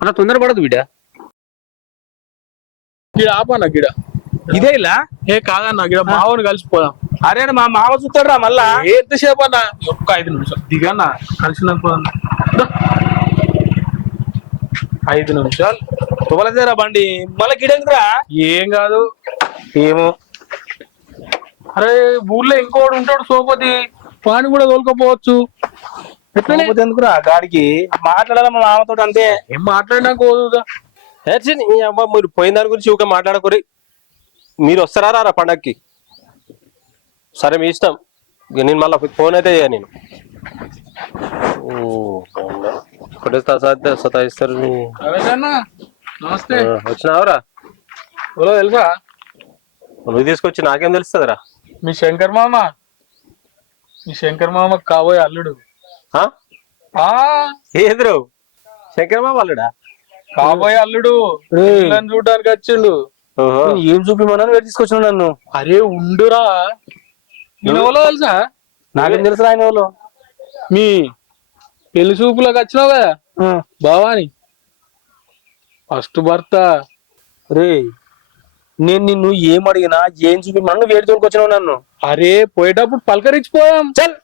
అలా తొందరపడదు బిడ్డ. గిడ ఆపన్నా గిడ. ఇదే ఇలా కాదన్నా, గిడ మావని కలిసిపోదాం. అరే మా మామ చూస్తాడు రా మళ్ళా. ఎంతసేపు అన్నా? ఒక్క 5 నిమిషాలు దిగన్నా, కలిసిన 5 నిమిషాలు తువలదేరా బండి, మళ్ళీ గిడంకురా. ఏం కాదు. ఏమో. అరే ఊర్లో ఇంకోటి ఉంటాడు సోపతి, వాణి కూడా తోలుకపోవచ్చు. ఎట్లనే ఎందుకురా గాడికి మాట్లాడాలి మా మామతో, అంతే. ఏం మాట్లాడినా కోదుదా. మీరు పోయిన దాని గురించి ఊక మాట్లాడకూరి. మీరు వస్తారా రా పండక్కి? సరే మీ ఇష్టం. నేను మళ్ళీ ఫోన్ అయితే చేయ. నేను సతాయిస్తారు. నమస్తే. వచ్చినావురా? ఎవరో తెలుసా? నువ్వు తీసుకొచ్చి నాకేం తెలుస్తుందిరా? మీ శంకర్ మామ కాబోయే అల్లుడు. ఏదిరు శంకర్ మామ అల్లుడా? కాబోయే అల్లుడు చూడడానికి వచ్చిండు. ఏం చూపిమన్నా తీసుకొచ్చిన నన్ను. అరే ఉండురా, నేను ఎవరో తెలుసా? నాకేం తెలుసు ఆయన ఎవరో. మీ పెళ్లి చూపులకు వచ్చినావు కదా, భవాని ఫస్ట్ భర్త. రే నేను నిన్ను ఏం అడిగినా ఏం చూపిమన్నా నువ్వు ఏడు తోలుకొచ్చినావు నన్ను. అరే పోయేటప్పుడు పలకరించిపోయాం. చల్,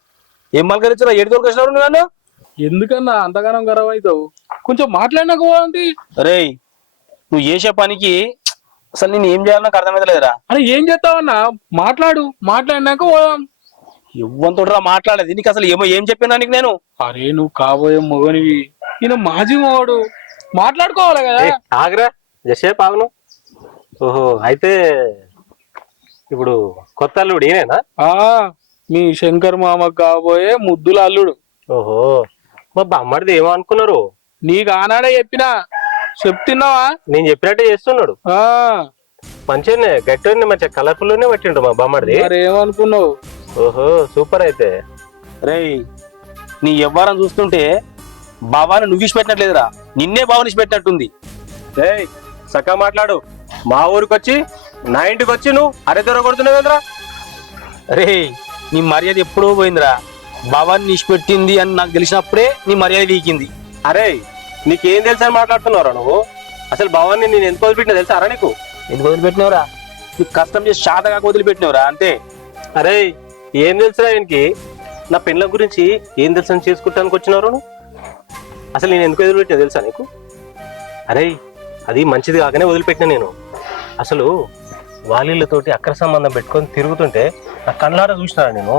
ఏం పలకరించరా? ఏడు తోలుకొచ్చినావు నువ్వు నన్ను. ఎందుకన్నా అంతగానం గర్వం అవుతావు? కొంచెం మాట్లాడినాక పోండి. రే నువ్వు చేసే పనికి అసలు నేను ఏం చేయాలో నాకు అర్థమైతలేదురా. అరే ఏం చేస్తావన్నా, మాట్లాడినాక పోదాం. ఎవ్వంతోడ్రా మాట్లాడేది? నీకు అసలు ఏం చెప్పినా నీకు నేను? అరే నువ్వు కాబోయే మొగనివి, ఈయన మాజీ మొగడు, మాట్లాడుకోవాలి కదా. ఆగరా జసేపు ఆగును. ఓహో, అయితే ఇప్పుడు కొత్త అల్లుడు ఈయనేనా? మీ శంకర్ మామ కాబోయే ముద్దుల అల్లుడు. ఓహో, మా బామ్మడిది ఏమో అనుకున్నారు? నీకు ఆనాడే చెప్తున్నావా? నేను చెప్పినట్టే చేస్తున్నాడు. మంచిగానే గట్టి మంచిగా కలర్ఫుల్ లోనే పట్టిండు మా బామ్మడిది. మరి ఏమనుకున్నావు? ఓహో సూపర్. అయితే రే నీ ఎవ్వరం చూస్తుంటే బాబాని నువ్వు ఇచ్చిపెట్టినట్లేదురా, నిన్నే బావని ఇచ్చిపెట్టినట్టుంది. రే చక్కగా మాట్లాడు. మా ఊరికి వచ్చి నా ఇంటికి వచ్చి నువ్వు అరే దొర కొడుతున్నావు కదరా. రే నీ మర్యాద ఎప్పుడో పోయిందిరా. బాబాని ఇచ్చిపెట్టింది అని నాకు తెలిసినప్పుడే నీ మర్యాద వీకింది. అరే నీకేం తెలుసని మాట్లాడుతున్నావురా నువ్వు? అసలు భవాన్ని నేను ఎంత వదిలిపెట్టినా తెలుసా అరా నీకు? ఎందుకు వదిలిపెట్టినావురా? నీకు కష్టం చేసి శాతగా వదిలిపెట్టినవురా అంతే. అరే ఏం తెలుసురా ఆయనకి నా పెళ్ళ గురించి ఏం తెలుసు అని చేసుకుంటానికి వచ్చినారు నువ్వు? అసలు నేను ఎందుకు వదిలిపెట్టినా తెలుసా నీకు? అరే అది మంచిది కాకనే వదిలిపెట్టినా నేను. అసలు వాళ్ళతోటి అక్ర సంబంధం పెట్టుకొని తిరుగుతుంటే నా కళ్ళారా చూసినారా నేను.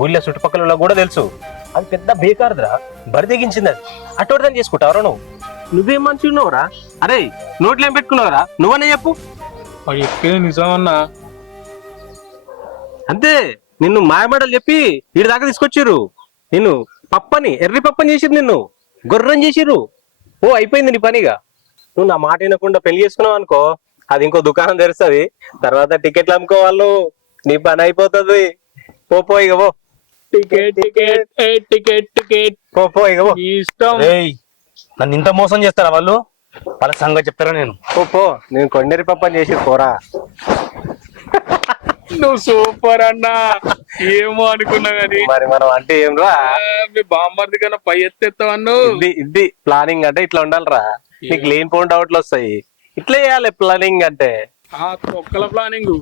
ఊళ్ళో చుట్టుపక్కల కూడా తెలుసు అది పెద్ద బేకారుదిరా, బరి తెగించింది అది. అటువంటిదని చేసుకుంటావరా నువ్వు? నువ్వేం మంచి ఉన్నావురా? అరే నోట్లో ఏం పెట్టుకున్నావురా? నువ్వనే చెప్పు. వాడు చెప్పేది నిజమన్నా. అంతే, నిన్ను మాయమాటలు చెప్పి వీడి దాకా తీసుకొచ్చిర్రు. నిన్ను పప్పని ఎర్రి పప్పని చేసిర్రు, నిన్ను గుర్రం చేసిర్రు. ఓ అయిపోయింది నీ పనిగా. నువ్వు నా మాట వినకుండా పెళ్లి చేసుకున్నావు అనుకో, అది ఇంకో దుకాణం తెరుస్తుంది. తర్వాత టికెట్లు అమ్ముకోవాళ్ళు, నీ పని అయిపోతుంది. పో ఇక పో. టికెట్ టికెట్ టికెట్ టికెట్ పో ఇక పో. ఇష్టం. నన్ను ఇంత మోసం చేస్తారా వాళ్ళు? వాళ్ళ సంగతి చెప్తారా నేను? పో నేను కొండరి పప్పని చేసి పోరా. నువ్వు సూపర్ అన్నా. ఏమో అనుకున్నా గాని మరి మనం అంటే ఏం రా, మీ బామ్మర్ది కన్నా పై ఎత్తేస్తావన్ను. ఇది ప్లానింగ్ అంటే ఇట్లా ఉండాలిరా. నీకు లేనిపోయిన డౌట్లు వస్తాయి, ఇట్లా చేయాలి ప్లానింగ్ అంటే. ఆ తొక్కల ప్లానింగ్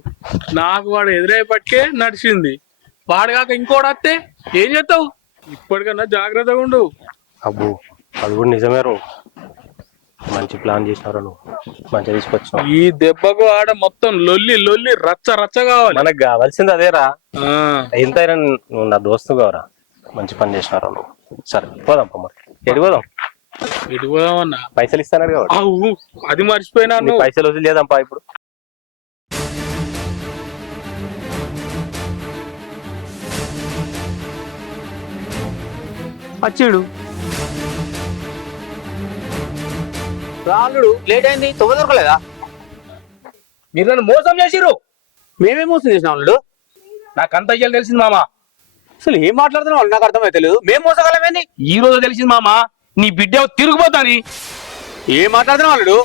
నాకు వాడు ఎదురైపట్టే నడిచింది. వాడు కాక ఇంకోటి వస్తే ఏం చేస్తావు? ఇప్పటికన్నా జాగ్రత్తగా ఉండు. అబ్బో అది కూడా నిజమే రో. మంచి ప్లాన్ చేసినారు నువ్వు, మంచిగా తీసుకొచ్చినావు. ఈ దెబ్బకు ఆడ మొత్తం లొల్లి లొల్లి రచ్చ రచ్చ కావాలి. మనకు కావాల్సింది అదేరా. ఆ, ఎంతైనా నువ్వు నా దోస్తు కావరా. మంచి పని చేసినారు నువ్వు. సరే పోదాం మరి. ఎటు పోదాం? ఇటు పోదామన్నా. పైసలు ఇస్తాను కాబట్టి. అవు అది మర్చిపోయినా నీ పైసలు వదిలేదాంపా ఇప్పుడు. వచ్చిడు రాళ్ళుడు లేట్ అయింది, తొమ్మిది దొరకలేదా? మీరు నన్ను మోసం చేసిర్రు. మేమే మోసం చేసిన వాళ్ళు. నాకంత అయ్యాలి తెలిసింది మామ. అసలు ఏం మాట్లాడుతున్నా వాళ్ళు నాకు అర్థమైతే లేదు. మేము మోసగలమేంది? ఈ రోజు తెలిసింది మామ, నీ బిడ్డ తిరిగిపోతాని. ఏం మాట్లాడుతున్నా వాళ్ళు?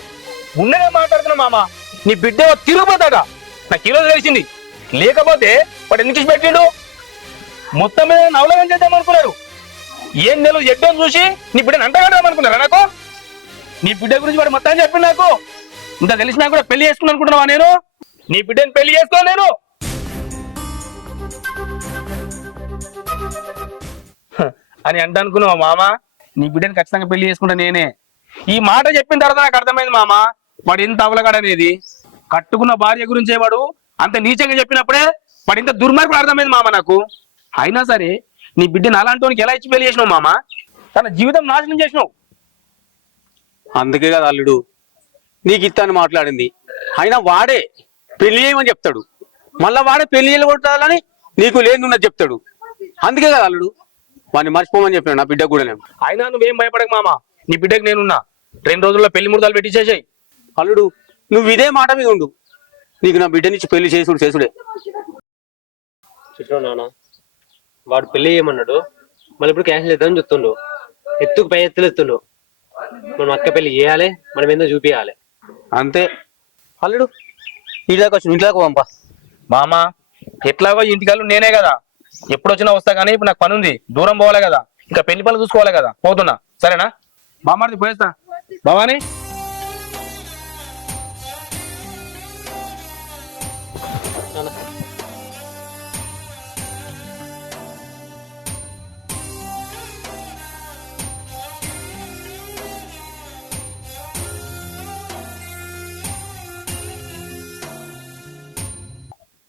ఉన్నదే మాట్లాడుతున్నా మామ, నీ బిడ్డ తిరిగిపోతాడ. నాకు ఈ రోజు తెలిసింది. లేకపోతే వాడు ఎందుకు ఇచ్చి పెట్టిండు? మొత్తం మీద నవలగం చేద్దాం అనుకున్నారు. ఏం నెలలు ఎడ్డం చూసి నీ బిడ్డను అంటగడదాం అనుకున్నారా? నాకు నీ బిడ్డ గురించి వాడు మొత్తం చెప్పింది. నాకు ఇంత తెలిసినా కూడా పెళ్లి చేసుకుని అనుకుంటున్నావా? నేను నీ బిడ్డని పెళ్లి చేసుకో నేను అని అంట అనుకున్నావా మామ? నీ బిడ్డని ఖచ్చితంగా పెళ్లి చేసుకుంటా నేనే. ఈ మాట చెప్పిన తర్వాత నాకు అర్థమైంది మామ, వాడు ఎంత అవలగాడనేది. కట్టుకున్న భార్య గురించే వాడు అంత నీచంగా చెప్పినప్పుడే వాడు ఇంత దుర్మార్గుడు అర్థమైంది మామ నాకు. అయినా సరే నీ బిడ్డను అలాంటి వానికి ఎలా ఇచ్చి పెళ్లి చేసినావు మామ? తన జీవితం నాశనం చేసినావు. అందుకే కదా అల్లుడు నీకు ఇస్తాను మాట్లాడింది. అయినా వాడే పెళ్లి చేయమని చెప్తాడు, మళ్ళా వాడే పెళ్లి చేయగొట్టాలని నీకు లేనున్నది చెప్తాడు. అందుకే కదా అల్లుడు వాడిని మర్చిపోమని చెప్పినాడు నా బిడ్డ కూడా. నేను అయినా నువ్వేం భయపడకు మామ, నీ బిడ్డకు నేనున్నా. 2 రోజుల్లో పెళ్లి ముహూర్తాలు పెట్టించేసాయి. అల్లుడు నువ్వు ఇదే మాట మీద ఉండు, నీకు నా బిడ్డనిచ్చి పెళ్లి చేసుడే. చెప్పినావు నాన్న, వాడు పెళ్లి చేయమన్నాడు, మళ్ళీ ఇప్పుడు క్యాన్సిల్ చేద్దామని చెప్తుండు. ఎత్తుకు పై ఎత్తులు ఎత్తుండు. మనం అక్క పెళ్లి చేయాలి, మనం ఏందో చూపించాలి. అంతే అల్లుడు. ఇంటిదాకా వచ్చి ఇంటిదాకా పంపా. మామ ఎట్లాగో ఇంటికాళ్ళు నేనే కదా, ఎప్పుడు వచ్చినా వస్తా. కానీ ఇప్పుడు నాకు పని ఉంది, దూరం పోవాలి కదా, ఇంకా పెళ్లి పనులు చూసుకోవాలి కదా. పోతున్నా, సరేనా? బామ్మది పోయేస్తా. భవాని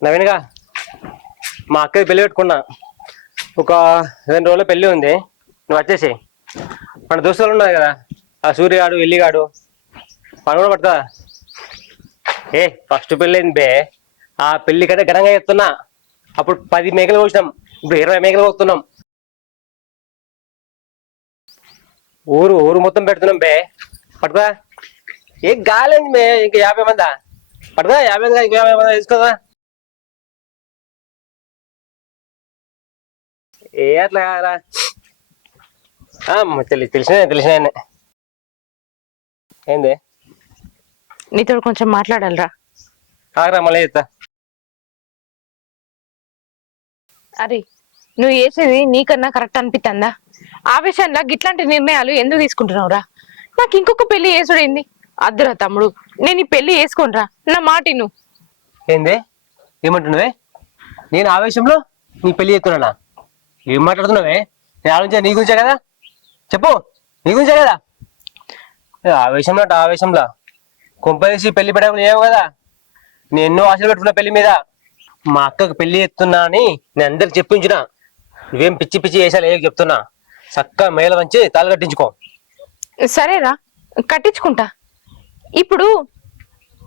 నవీన్గా మా అక్కది పెళ్లి పెట్టుకున్నా. ఒక 2 రోజుల పెళ్లి ఉంది, నువ్వు వచ్చేసి. మన దోస్తులు ఉన్నాయి కదా, ఆ సూర్యగాడు ఎల్లిగాడు, పని కూడా పడతా. ఫస్ట్ పెళ్ళి అయింది బే. ఆ పెళ్లి కంటే ఘనంగా చెప్తున్నా. అప్పుడు 10 మేకలు కోసినాం, ఇప్పుడు 20 మేకలు కోస్తున్నాం. ఊరు మొత్తం పెడుతున్నాం బే. పట్టుదా ఏం గాలేదు మే, ఇంకా 50 మందా పట్టుదా. 50 మంది ఇంకా 50 మంది తీసుకోదా. అట్లా కాదురా, తెలిసిన ఏంది నీతో కొంచెం మాట్లాడాలరా. కాకరా మళ్ళీ చెప్తా. అరే నువ్వు చేసేది నీకన్నా కరెక్ట్ అనిపిస్తుందా? ఆవేశంలో గిట్లాంటి నిర్ణయాలు ఎందుకు తీసుకుంటున్నావురా? నాకు ఇంకొక పెళ్లి చేసుడేంది? అద్దురా తమ్ముడు, నేను ఈ పెళ్లి చేసుకోనరా, నా మాట నువ్వు. ఏంది ఏమంటున్నావే? నేను ఆవేశంలో నీ పెళ్లి చేస్తున్నానా? ఏం మాట్లాడుతున్నావే? నేను ఆలోచించా నీ గురించే కదా, చెప్పు, నీ గురించే కదా. ఆవేశంలో అంటే ఆవేశంలో కొంపేసి పెళ్లి పెట్టకుండా ఏమో కదా. నేను ఎన్నో ఆశలు పెట్టుకున్నా పెళ్లి మీద. మా అక్కకు పెళ్లి చేస్తున్నా అని నేను అందరికి చెప్పించిన. నువ్వేం పిచ్చి పిచ్చి చేసాలు ఏ చెప్తున్నా, చక్కగా మేళ వంచి తాళి కట్టించుకో. సరేరా, కట్టించుకుంటా. ఇప్పుడు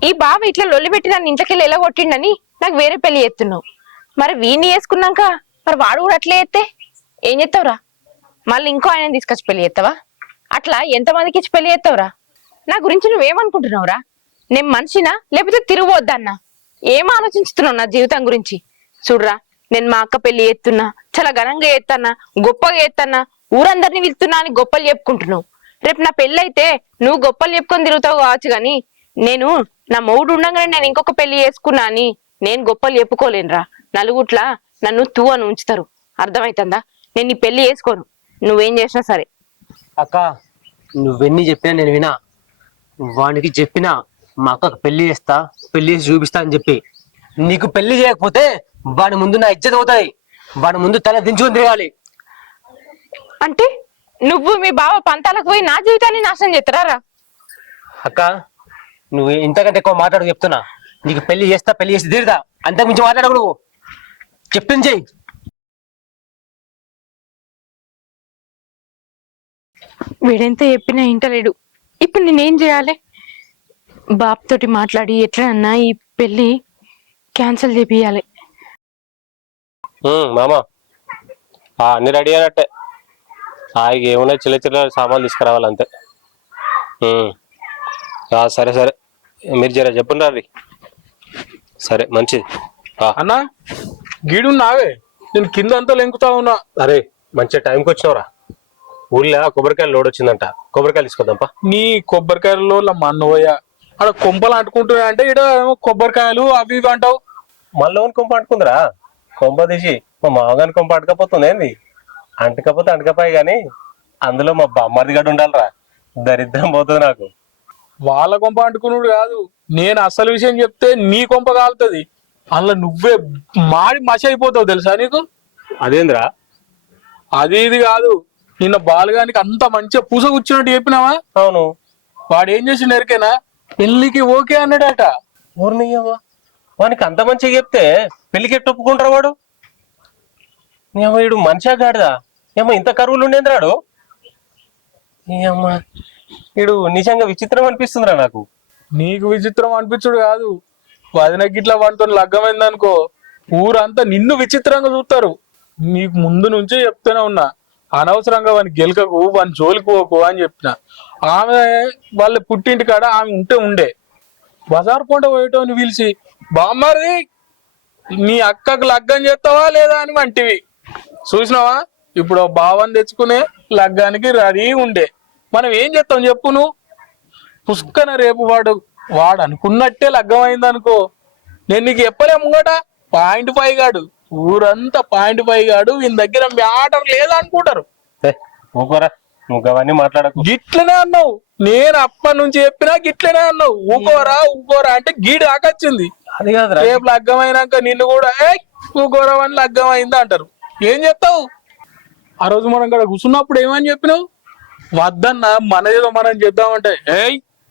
ఈ బావ ఇట్లా లొల్లి పెట్టి నన్ను ఇంట్లోకెళ్ళి ఎలా కొట్టిండని నాకు వేరే పెళ్లి చేస్తున్నావు. మరి వీడిని వేసుకున్నాక మరి వాడు కూడా అట్లే చేస్తే ఏం చేస్తావురా? మళ్ళీ ఇంకో ఆయన తీసుకొచ్చి పెళ్లి చేస్తావా? అట్లా ఎంతమందికి ఇచ్చి పెళ్లి చేస్తావురా? నా గురించి నువ్వేమనుకుంటున్నావురా? నేను మనిషినా లేకపోతే తిరుగువద్దన్నా? ఏం ఆలోచించుతున్నావు నా జీవితం గురించి? చూడరా, నేను మా అక్క పెళ్లి చేస్తున్నా, చాలా ఘనంగా చేస్తానా, గొప్పగా చేస్తానా, ఊరందరినీ వెళ్తున్నా అని గొప్పలు చెప్పుకుంటున్నావు. రేపు నా పెళ్లి అయితే నువ్వు గొప్పలు చెప్పుకొని తిరుగుతావు కావచ్చు, కానీ నేను నా మొగుడు ఉండగానే నేను ఇంకొక పెళ్లి చేసుకున్నా అని నేను గొప్పలు చెప్పుకోలేనురా. నలుగుట్లా నన్ను తూ అని ఉంచుతారు, అర్థమవుతుందా? నేను నీ పెళ్లి చేసుకోను, నువ్వేం చేసినా సరే. అక్క, నువ్వెన్ని చెప్పినా నేను వినా. వానికి చెప్పినా మా అక్కకు పెళ్లి చేస్తా, పెళ్లి చేసి చూపిస్తా అని చెప్పి. నీకు పెళ్లి చేయకపోతే వాడి ముందు నా ఇజ్జత్ అవుతాయి. వాడి ముందు తల దించుకొని తిరగాలి. అంటే నువ్వు మీ బావ పంతాలకు పోయి నా జీవితాన్ని నాశనం చేస్తారా? అక్క, నువ్వు ఇంతకంటే ఎక్కువ మాట్లాడు చెప్తున్నా. నీకు పెళ్లి చేస్తా, పెళ్లి చేసి తీరుదా, అంతకు మించి మాట్లాడకు. నువ్వు చెప్పింది చెయ్యి. వీడెంత చెప్పినా ఇంటలేడు. ఇప్పుడు నేనేం చేయాలి? బాబు తోటి మాట్లాడి ఎట్లనన్నా ఈ పెళ్లి క్యాన్సిల్ చేపియాలి. మామ అన్ని రెడీ అయినట్టే. ఇక ఏమున్నాయి, చిల్ల చిల్ల సామాన్లు తీసుకురావాలి అంతే. సరే సరే, మీరు జర చెప్పండి అది. సరే మంచిది. అన్నా గీడు నావే, నేను కింద అంతా లెంకుతా ఉన్నా. అరే మంచిగా టైంకి వచ్చినవరా. ఊళ్ళో కొబ్బరికాయలు లోడ్ వచ్చిందంట, కొబ్బరికాయలు తీసుకొద్దాంపా. నీ కొబ్బరికాయలలో మన్నోయ్య అక్కడ కొంపలు అంటుకుంటున్నా అంటే ఇక్కడ కొబ్బరికాయలు అవి ఇవి అంటావు. మళ్ళీ కొంప అంటుకుందిరా. కొంప తీసి మా మామగాని కొంప అంటకపోతుంది ఏంది? అంటకపోతే అంటకపోయి గాని అందులో మా బామ్మది గడు ఉండాలిరా. దరిద్రం పోతుంది నాకు. వాళ్ళ కొంప అంటుకున్నాడు కాదు, నేను అసలు విషయం చెప్తే నీ కొంప కాలుతుంది. అందులో నువ్వే మాడి మసి అయిపోతావు తెలుసా నీకు? అదేంద్రా? అది ఇది కాదు, నిన్న బాలుగానికి అంత మంచిగా పూస కూర్చున్నట్టు చెప్పినావా? అవును. వాడు ఏం చేసిండు ఎరికేనా? పెళ్లికి ఓకే అన్నాడట. ఊరినయ్యవా, వానికి అంత మంచిగా చెప్తే పెళ్లికి ఎట్టు ఒప్పుకుంటారా వాడు? ఏమో వీడు మనిషా గాడిదా? ఏమో ఇంత కరువులు ఉండేంద్రాడు. ఏమ్మా వీడు నిజంగా విచిత్రం అనిపిస్తుందిరా నాకు. నీకు విచిత్రం అనిపించుడు కాదు, వదిన గిట్ల వాటితో లగ్గమైంది అనుకో ఊరంతా నిన్ను విచిత్రంగా చూస్తారు. నీకు ముందు నుంచే చెప్తూనే ఉన్నా, అనవసరంగా వాని గెలకకు, వాని జోలికి పోకు అని చెప్పిన. ఆమె వాళ్ళ పుట్టింటి కాడ ఆమె ఉండే బజార్ కొంట పోయేటోని పిలిచి, బామ్మది నీ అక్కకు లగ్గం చేస్తావా లేదా అని వంటివి చూసినావా? ఇప్పుడు బావని తెచ్చుకునే లగ్గానికి రెడీ ఉండే. మనం ఏం చేస్తాం చెప్పు నువ్వు? పుష్కన రేపు వాడు అనుకున్నట్టే లగ్గం అయింది అనుకో, నేను నీకు చెప్పలే ముంగట .5 గాడు, ఊరంతా .5 గాడు, వీని దగ్గర మ్యాటర్ లేదా అనుకుంటారు. ఊకోరా, నువ్వు అవన్నీ మాట్లాడకు. గిట్లనే అన్నావు, నేను అప్పటి నుంచి చెప్పినా గిట్లనే అన్నావు. ఊకోరా ఊకోరా అంటే గీడు ఆకొచ్చింది. అది కాదురా, రేపు లగ్గం అయినాక నిన్ను కూడా ఊకోరా అని లగ్గం అయింది అంటారు. ఏం చెప్తావు? ఆ రోజు మనం ఇక్కడ కూర్చున్నప్పుడు ఏమని చెప్పినావు? వద్దన్నా మనదేదో మనం చేద్దామంటే,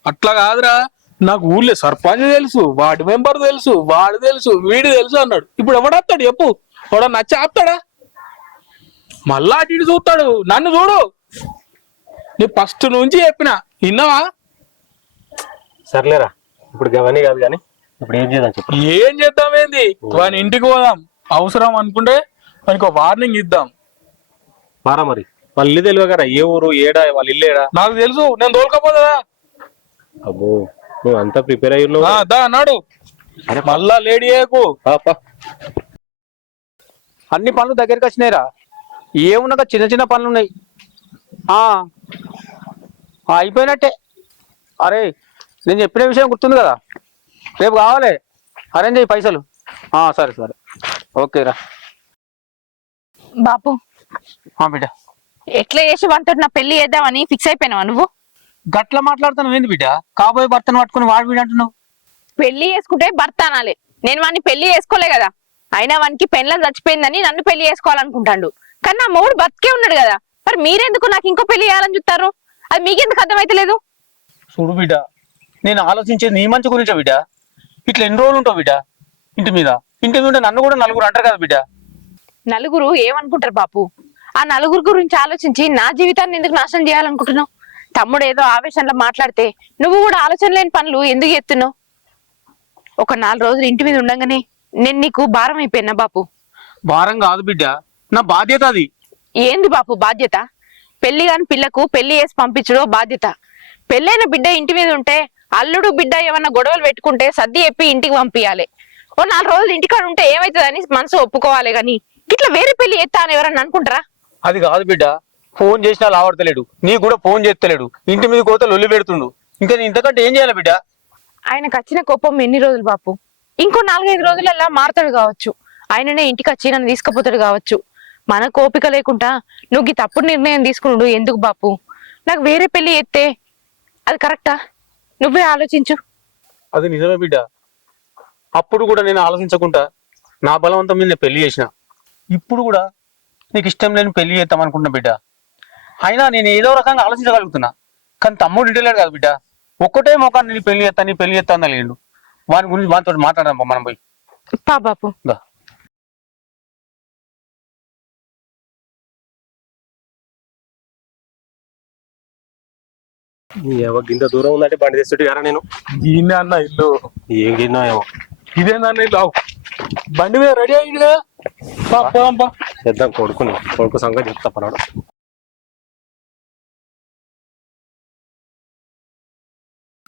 అట్లా కాదురా, నాకు ఊళ్ళో సర్పంచ్ తెలుసు, వార్డు మెంబర్ తెలుసు, వాడు తెలుసు, వీడు తెలుసు అన్నాడు. ఇప్పుడు ఎవడొస్తాడు చెప్పు? వాడు నచ్చి ఆపుతాడా? మళ్ళా అటు ఇటు చూస్తాడు. నన్ను చూడు, నీ ఫస్ట్ నుంచి చెప్పినా విన్నావా? సర్లేరా, ఇప్పుడు అవన్నీ కాదు కానీ ఇప్పుడు ఏం చేద్దాం చెప్పు. ఏం చేద్దాం ఏంది? వాని ఇంటికి పోదాం, అవసరం అనుకుంటే వానికి వార్నింగ్ ఇద్దాం. మారా మరి, వాళ్ళ ఇల్లు తెలియదు కదా, ఏ ఊరు ఏడా, వాళ్ళ ఇల్లు ఏడా? నాకు తెలుసు, నేను తోలుకపోదా? అబ్బో, నువ్వు అంతా ప్రిపేర్ అయ్యి ఉన్నావు. దా అన్నాడు. మళ్ళా లేడీ ఏకు. అన్ని పనులు దగ్గరికి వచ్చినాయిరా. ఏమున్నా చిన్న చిన్న పనులు ఉన్నాయి. అయిపోయినట్టే. అరే నేను చెప్పిన విషయం గుర్తుంది కదా, రేపు కావాలి, అరేంజ్ అయ్యి పైసలు. సరే సరే, ఓకేరా. బాపు బిడ్డ, ఎట్లా చేసి వంట నా పెళ్లి చేద్దామని ఫిక్స్ అయిపోయినావా నువ్వు? గట్ల మాట్లాడుతున్నావు ఏంది బిడ్డ? కాబోయే భర్తను పట్టుకుని వాడు వీడు అంటున్నావు. పెళ్లి చేసుకుంటే భర్త అనాలి, నేను వాడిని పెళ్లి చేసుకోలే కదా, అయినా వానికి పెళ్ళ చచ్చిపోయిందని నన్ను పెళ్లి చేసుకోవాలనుకుంటాడు. కానీ నా మొగుడు బతికే ఉన్నాడు కదా, మరి మీరెందుకు నాకు ఇంకో పెళ్లి చేయాలని చూస్తారు? అది మీకెందుకు అర్థమైతలేదు? చూడు బిడ్డ, నేను ఆలోచించేది నీ మంచి గురించే బిడ్డ. ఇట్లా ఎన్ని రోజులు ఉంటావు బిడ్డ ఇంటి మీద? ఇంటి మీద నన్ను కూడా నలుగురు అంటారు కదా బిడ్డ. నలుగురు ఏమనుకుంటారు బాపు? ఆ నలుగురు గురించి ఆలోచించి నా జీవితాన్ని ఎందుకు నాశనం చేయాలనుకుంటున్నావు? తమ్ముడు ఏదో ఆవేశంలో మాట్లాడితే నువ్వు కూడా ఆలోచన లేని పనులు ఎందుకు చేస్తున్నావు? ఒక 4 రోజులు ఇంటి మీద ఉండగానే నేను నీకు భారం అయిపోయినా బాపు? భారం కాదు బిడ్డ, నా బాధ్యత అది. ఏంది బాపు బాధ్యత? పెళ్లి కాని పిల్లకు పెళ్లి చేసి పంపించడో బాధ్యత? పెళ్ళైన బిడ్డ ఇంటి మీద ఉంటే అల్లుడు బిడ్డ ఏమన్నా గొడవలు పెట్టుకుంటే సర్ది చెప్పి ఇంటికి పంపించాలి. ఓ 4 రోజులు ఇంటికాడ ఉంటే ఏమైతుందని మనసు ఒప్పుకోవాలి. గాని ఇట్లా వేరే పెళ్లి ఎత్తా అని ఎవరన్నా అనుకుంటారా? అది కాదు బిడ్డ, ఫోన్ చేసినా లావడతలేడు, నీకు కూడా ఫోన్ చేస్తలేడు, ఇంటి మీద కోత లొల్లి పెడుతుండు. ఇంకా నేను ఇంతకంటే ఏం చేయాలి బిడ్డ? ఆయనకు వచ్చిన కోపం ఎన్ని రోజులు బాపు? ఇంకో 4-5 రోజులల్లా మారతాడు కావచ్చు. ఆయననే ఇంటికి వచ్చి నన్ను తీసుకుపోతాడు కావచ్చు. మన కోపిక లేకుండా నువ్వు ఈ తప్పుడు నిర్ణయం తీసుకున్నాడు ఎందుకు బాపు? నాకు వేరే పెళ్లి ఎత్తే అది కరెక్టా? నువ్వే ఆలోచించు. అది నిజమే బిడ్డ. అప్పుడు కూడా నేను ఆలోచించకుండా నా బలవంతం మీద నేను పెళ్లి చేసిన. ఇప్పుడు కూడా నీకు ఇష్టం లేని పెళ్లి చేద్దాం అనుకుంటున్నా బిడ్డ. అయినా నేను ఏదో రకంగా ఆలోచించగలుగుతున్నా, కానీ తమ్ముడు ఇంటలేడు కదా బిడ్డ. ఒక్కటే మొఖాన్ని నేను పెళ్లి చేస్తాను, నీ పెళ్లి చేస్తా లేడు. వాని గురించి వాటితో మాట్లాడదాం మనం పోయి. పా బాపు. దా. ఇంత దూరం ఉందంటే బండి తెస్తుంటే కదా నేను. ఈయన అన్న ఇల్లు ఏం గిన్నా ఏమో. ఇదేనన్న ఇల్లు. బండి మీద రెడీ అయ్యిందిగా, చేద్దాం. కొడుకు సంగతి చెప్తా పన్నాడు.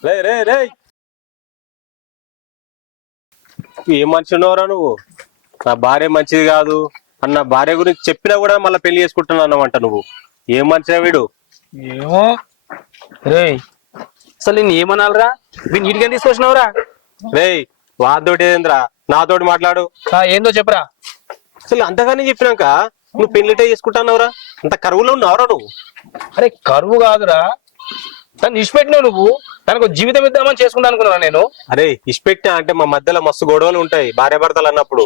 రే రే రే, ఏం మనిషి ఉన్నావురా నువ్వు? నా భార్య మంచిది కాదు అన్న భార్య గురించి చెప్పినా కూడా మళ్ళీ పెళ్లి చేసుకుంటున్నా అన్నమాట. నువ్వు ఏం మనిషిరా వీడు? ఏమో. రే అసలు నేను ఏమనాలరా? వీళ్ళు నీటిగా తీసుకొచ్చినావురా? రే వాతోటి ఏంద్రా, నాతోటి మాట్లాడు. ఏందో చెప్పరా? అసలు అంతగానే చెప్పినాక నువ్వు పెళ్లిటే చేసుకుంటున్నావురా? అంత కరువులో ఉన్నావురా నువ్వు? అరే కరువు కాదురా, తను ఇష్టపెట్టినావు నువ్వు. తనకు జీవితం ఇద్దామని చేసుకుంటా అనుకున్నా నేను. అరే ఇష్టపెట్టినా అంటే మా మధ్యలో మస్తు గొడవలు ఉంటాయి భార్య భర్తలు అన్నప్పుడు.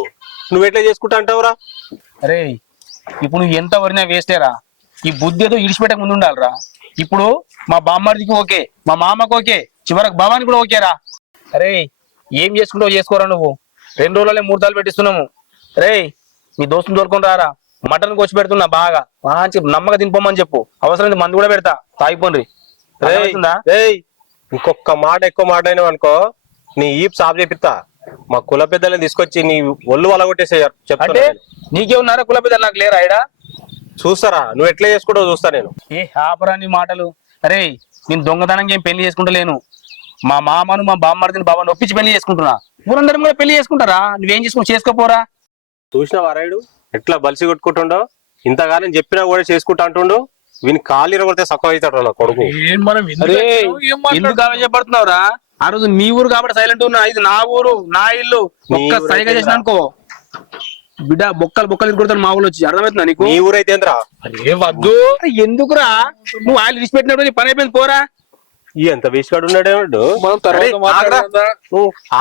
నువ్వు ఎట్లా చేసుకుంటా అంటావురా? అరే ఇప్పుడు నువ్వు ఎంత వరినా వేస్టేరా. ఈ బుద్ధి ఏదో ఇడిచిపెట్టక ముందు ఉండాలిరా. ఇప్పుడు మా బామ్మడికి ఓకే, మా మామకు ఓకే, చివరకు బాబానికి కూడా ఓకేరా. అరే ఏం చేసుకుంటావు చేసుకోరా నువ్వు. 2 రోజులే ముహూర్తాలు పెట్టిస్తున్నాము. రే మీ దోస్తుని తోలుకొని రారా, మటన్ కోసి పెడుతున్నా బాగా మంచి నమ్మక తినిపోమని చెప్పు. అవసరం మందు కూడా పెడతా, తాగిపోండి. ఇంకొక మాట ఎక్కువ మాట్లాడినావు అనుకో నీ ఈప్ సాఫ్ చేపిస్తా. మా కుల పెద్దలను తీసుకొచ్చి నీ ఒళ్ళు వలగొట్టేసేయారు చెప్తా. నీకేమన్నారా కుల పెద్దలు? నాకు లేరా ఇడా? చూస్తారా నువ్వు ఎట్లా చేసుకుంటావు చూస్తా నేను. ఏ ఆపరా నీ మాటలు. అరే నేను దొంగతనంగా ఏం పెళ్లి చేసుకుంటలేను. మా మామను మా బామ్మడిని బాబాను ఒప్పించి పెళ్లి చేసుకుంటున్నా. ఊరందరం కూడా పెళ్లి చేసుకుంటారా? నువ్వేం చేసుకోపోరా? చూసిన వారాయుడు ఎట్లా బలిసి కొట్టుకుంటుండో. ఇంతగానం చెప్పినా కూడా చేసుకుంటా అంటుండు. వీని కాళ్ళు ఇరగొడితే సక్కువ అవుతాడు నా కొడుకు. ఎందుకు ఆవేశపడుతున్నావురా? ఆ రోజు నీ ఊరు కాబట్టి సైలెంట్ ఉన్నా, ఇది నా ఊరు నా ఇల్లు. ఒక్క సైగా చేసిన అనుకో బిడ్డ బొక్కలు కొడతాను మా ఊళ్ళు వచ్చి. అర్థమవుతుందా నీకు? నీ ఊరైతే ఏంద్రా? అరే వద్దు. ఎందుకురా? నువ్వు ఆయన విడిచిపెట్టినప్పుడు నీ పని అయిపోయింది పోరా. ఎంత వేసిగాడు ఉన్నాడు.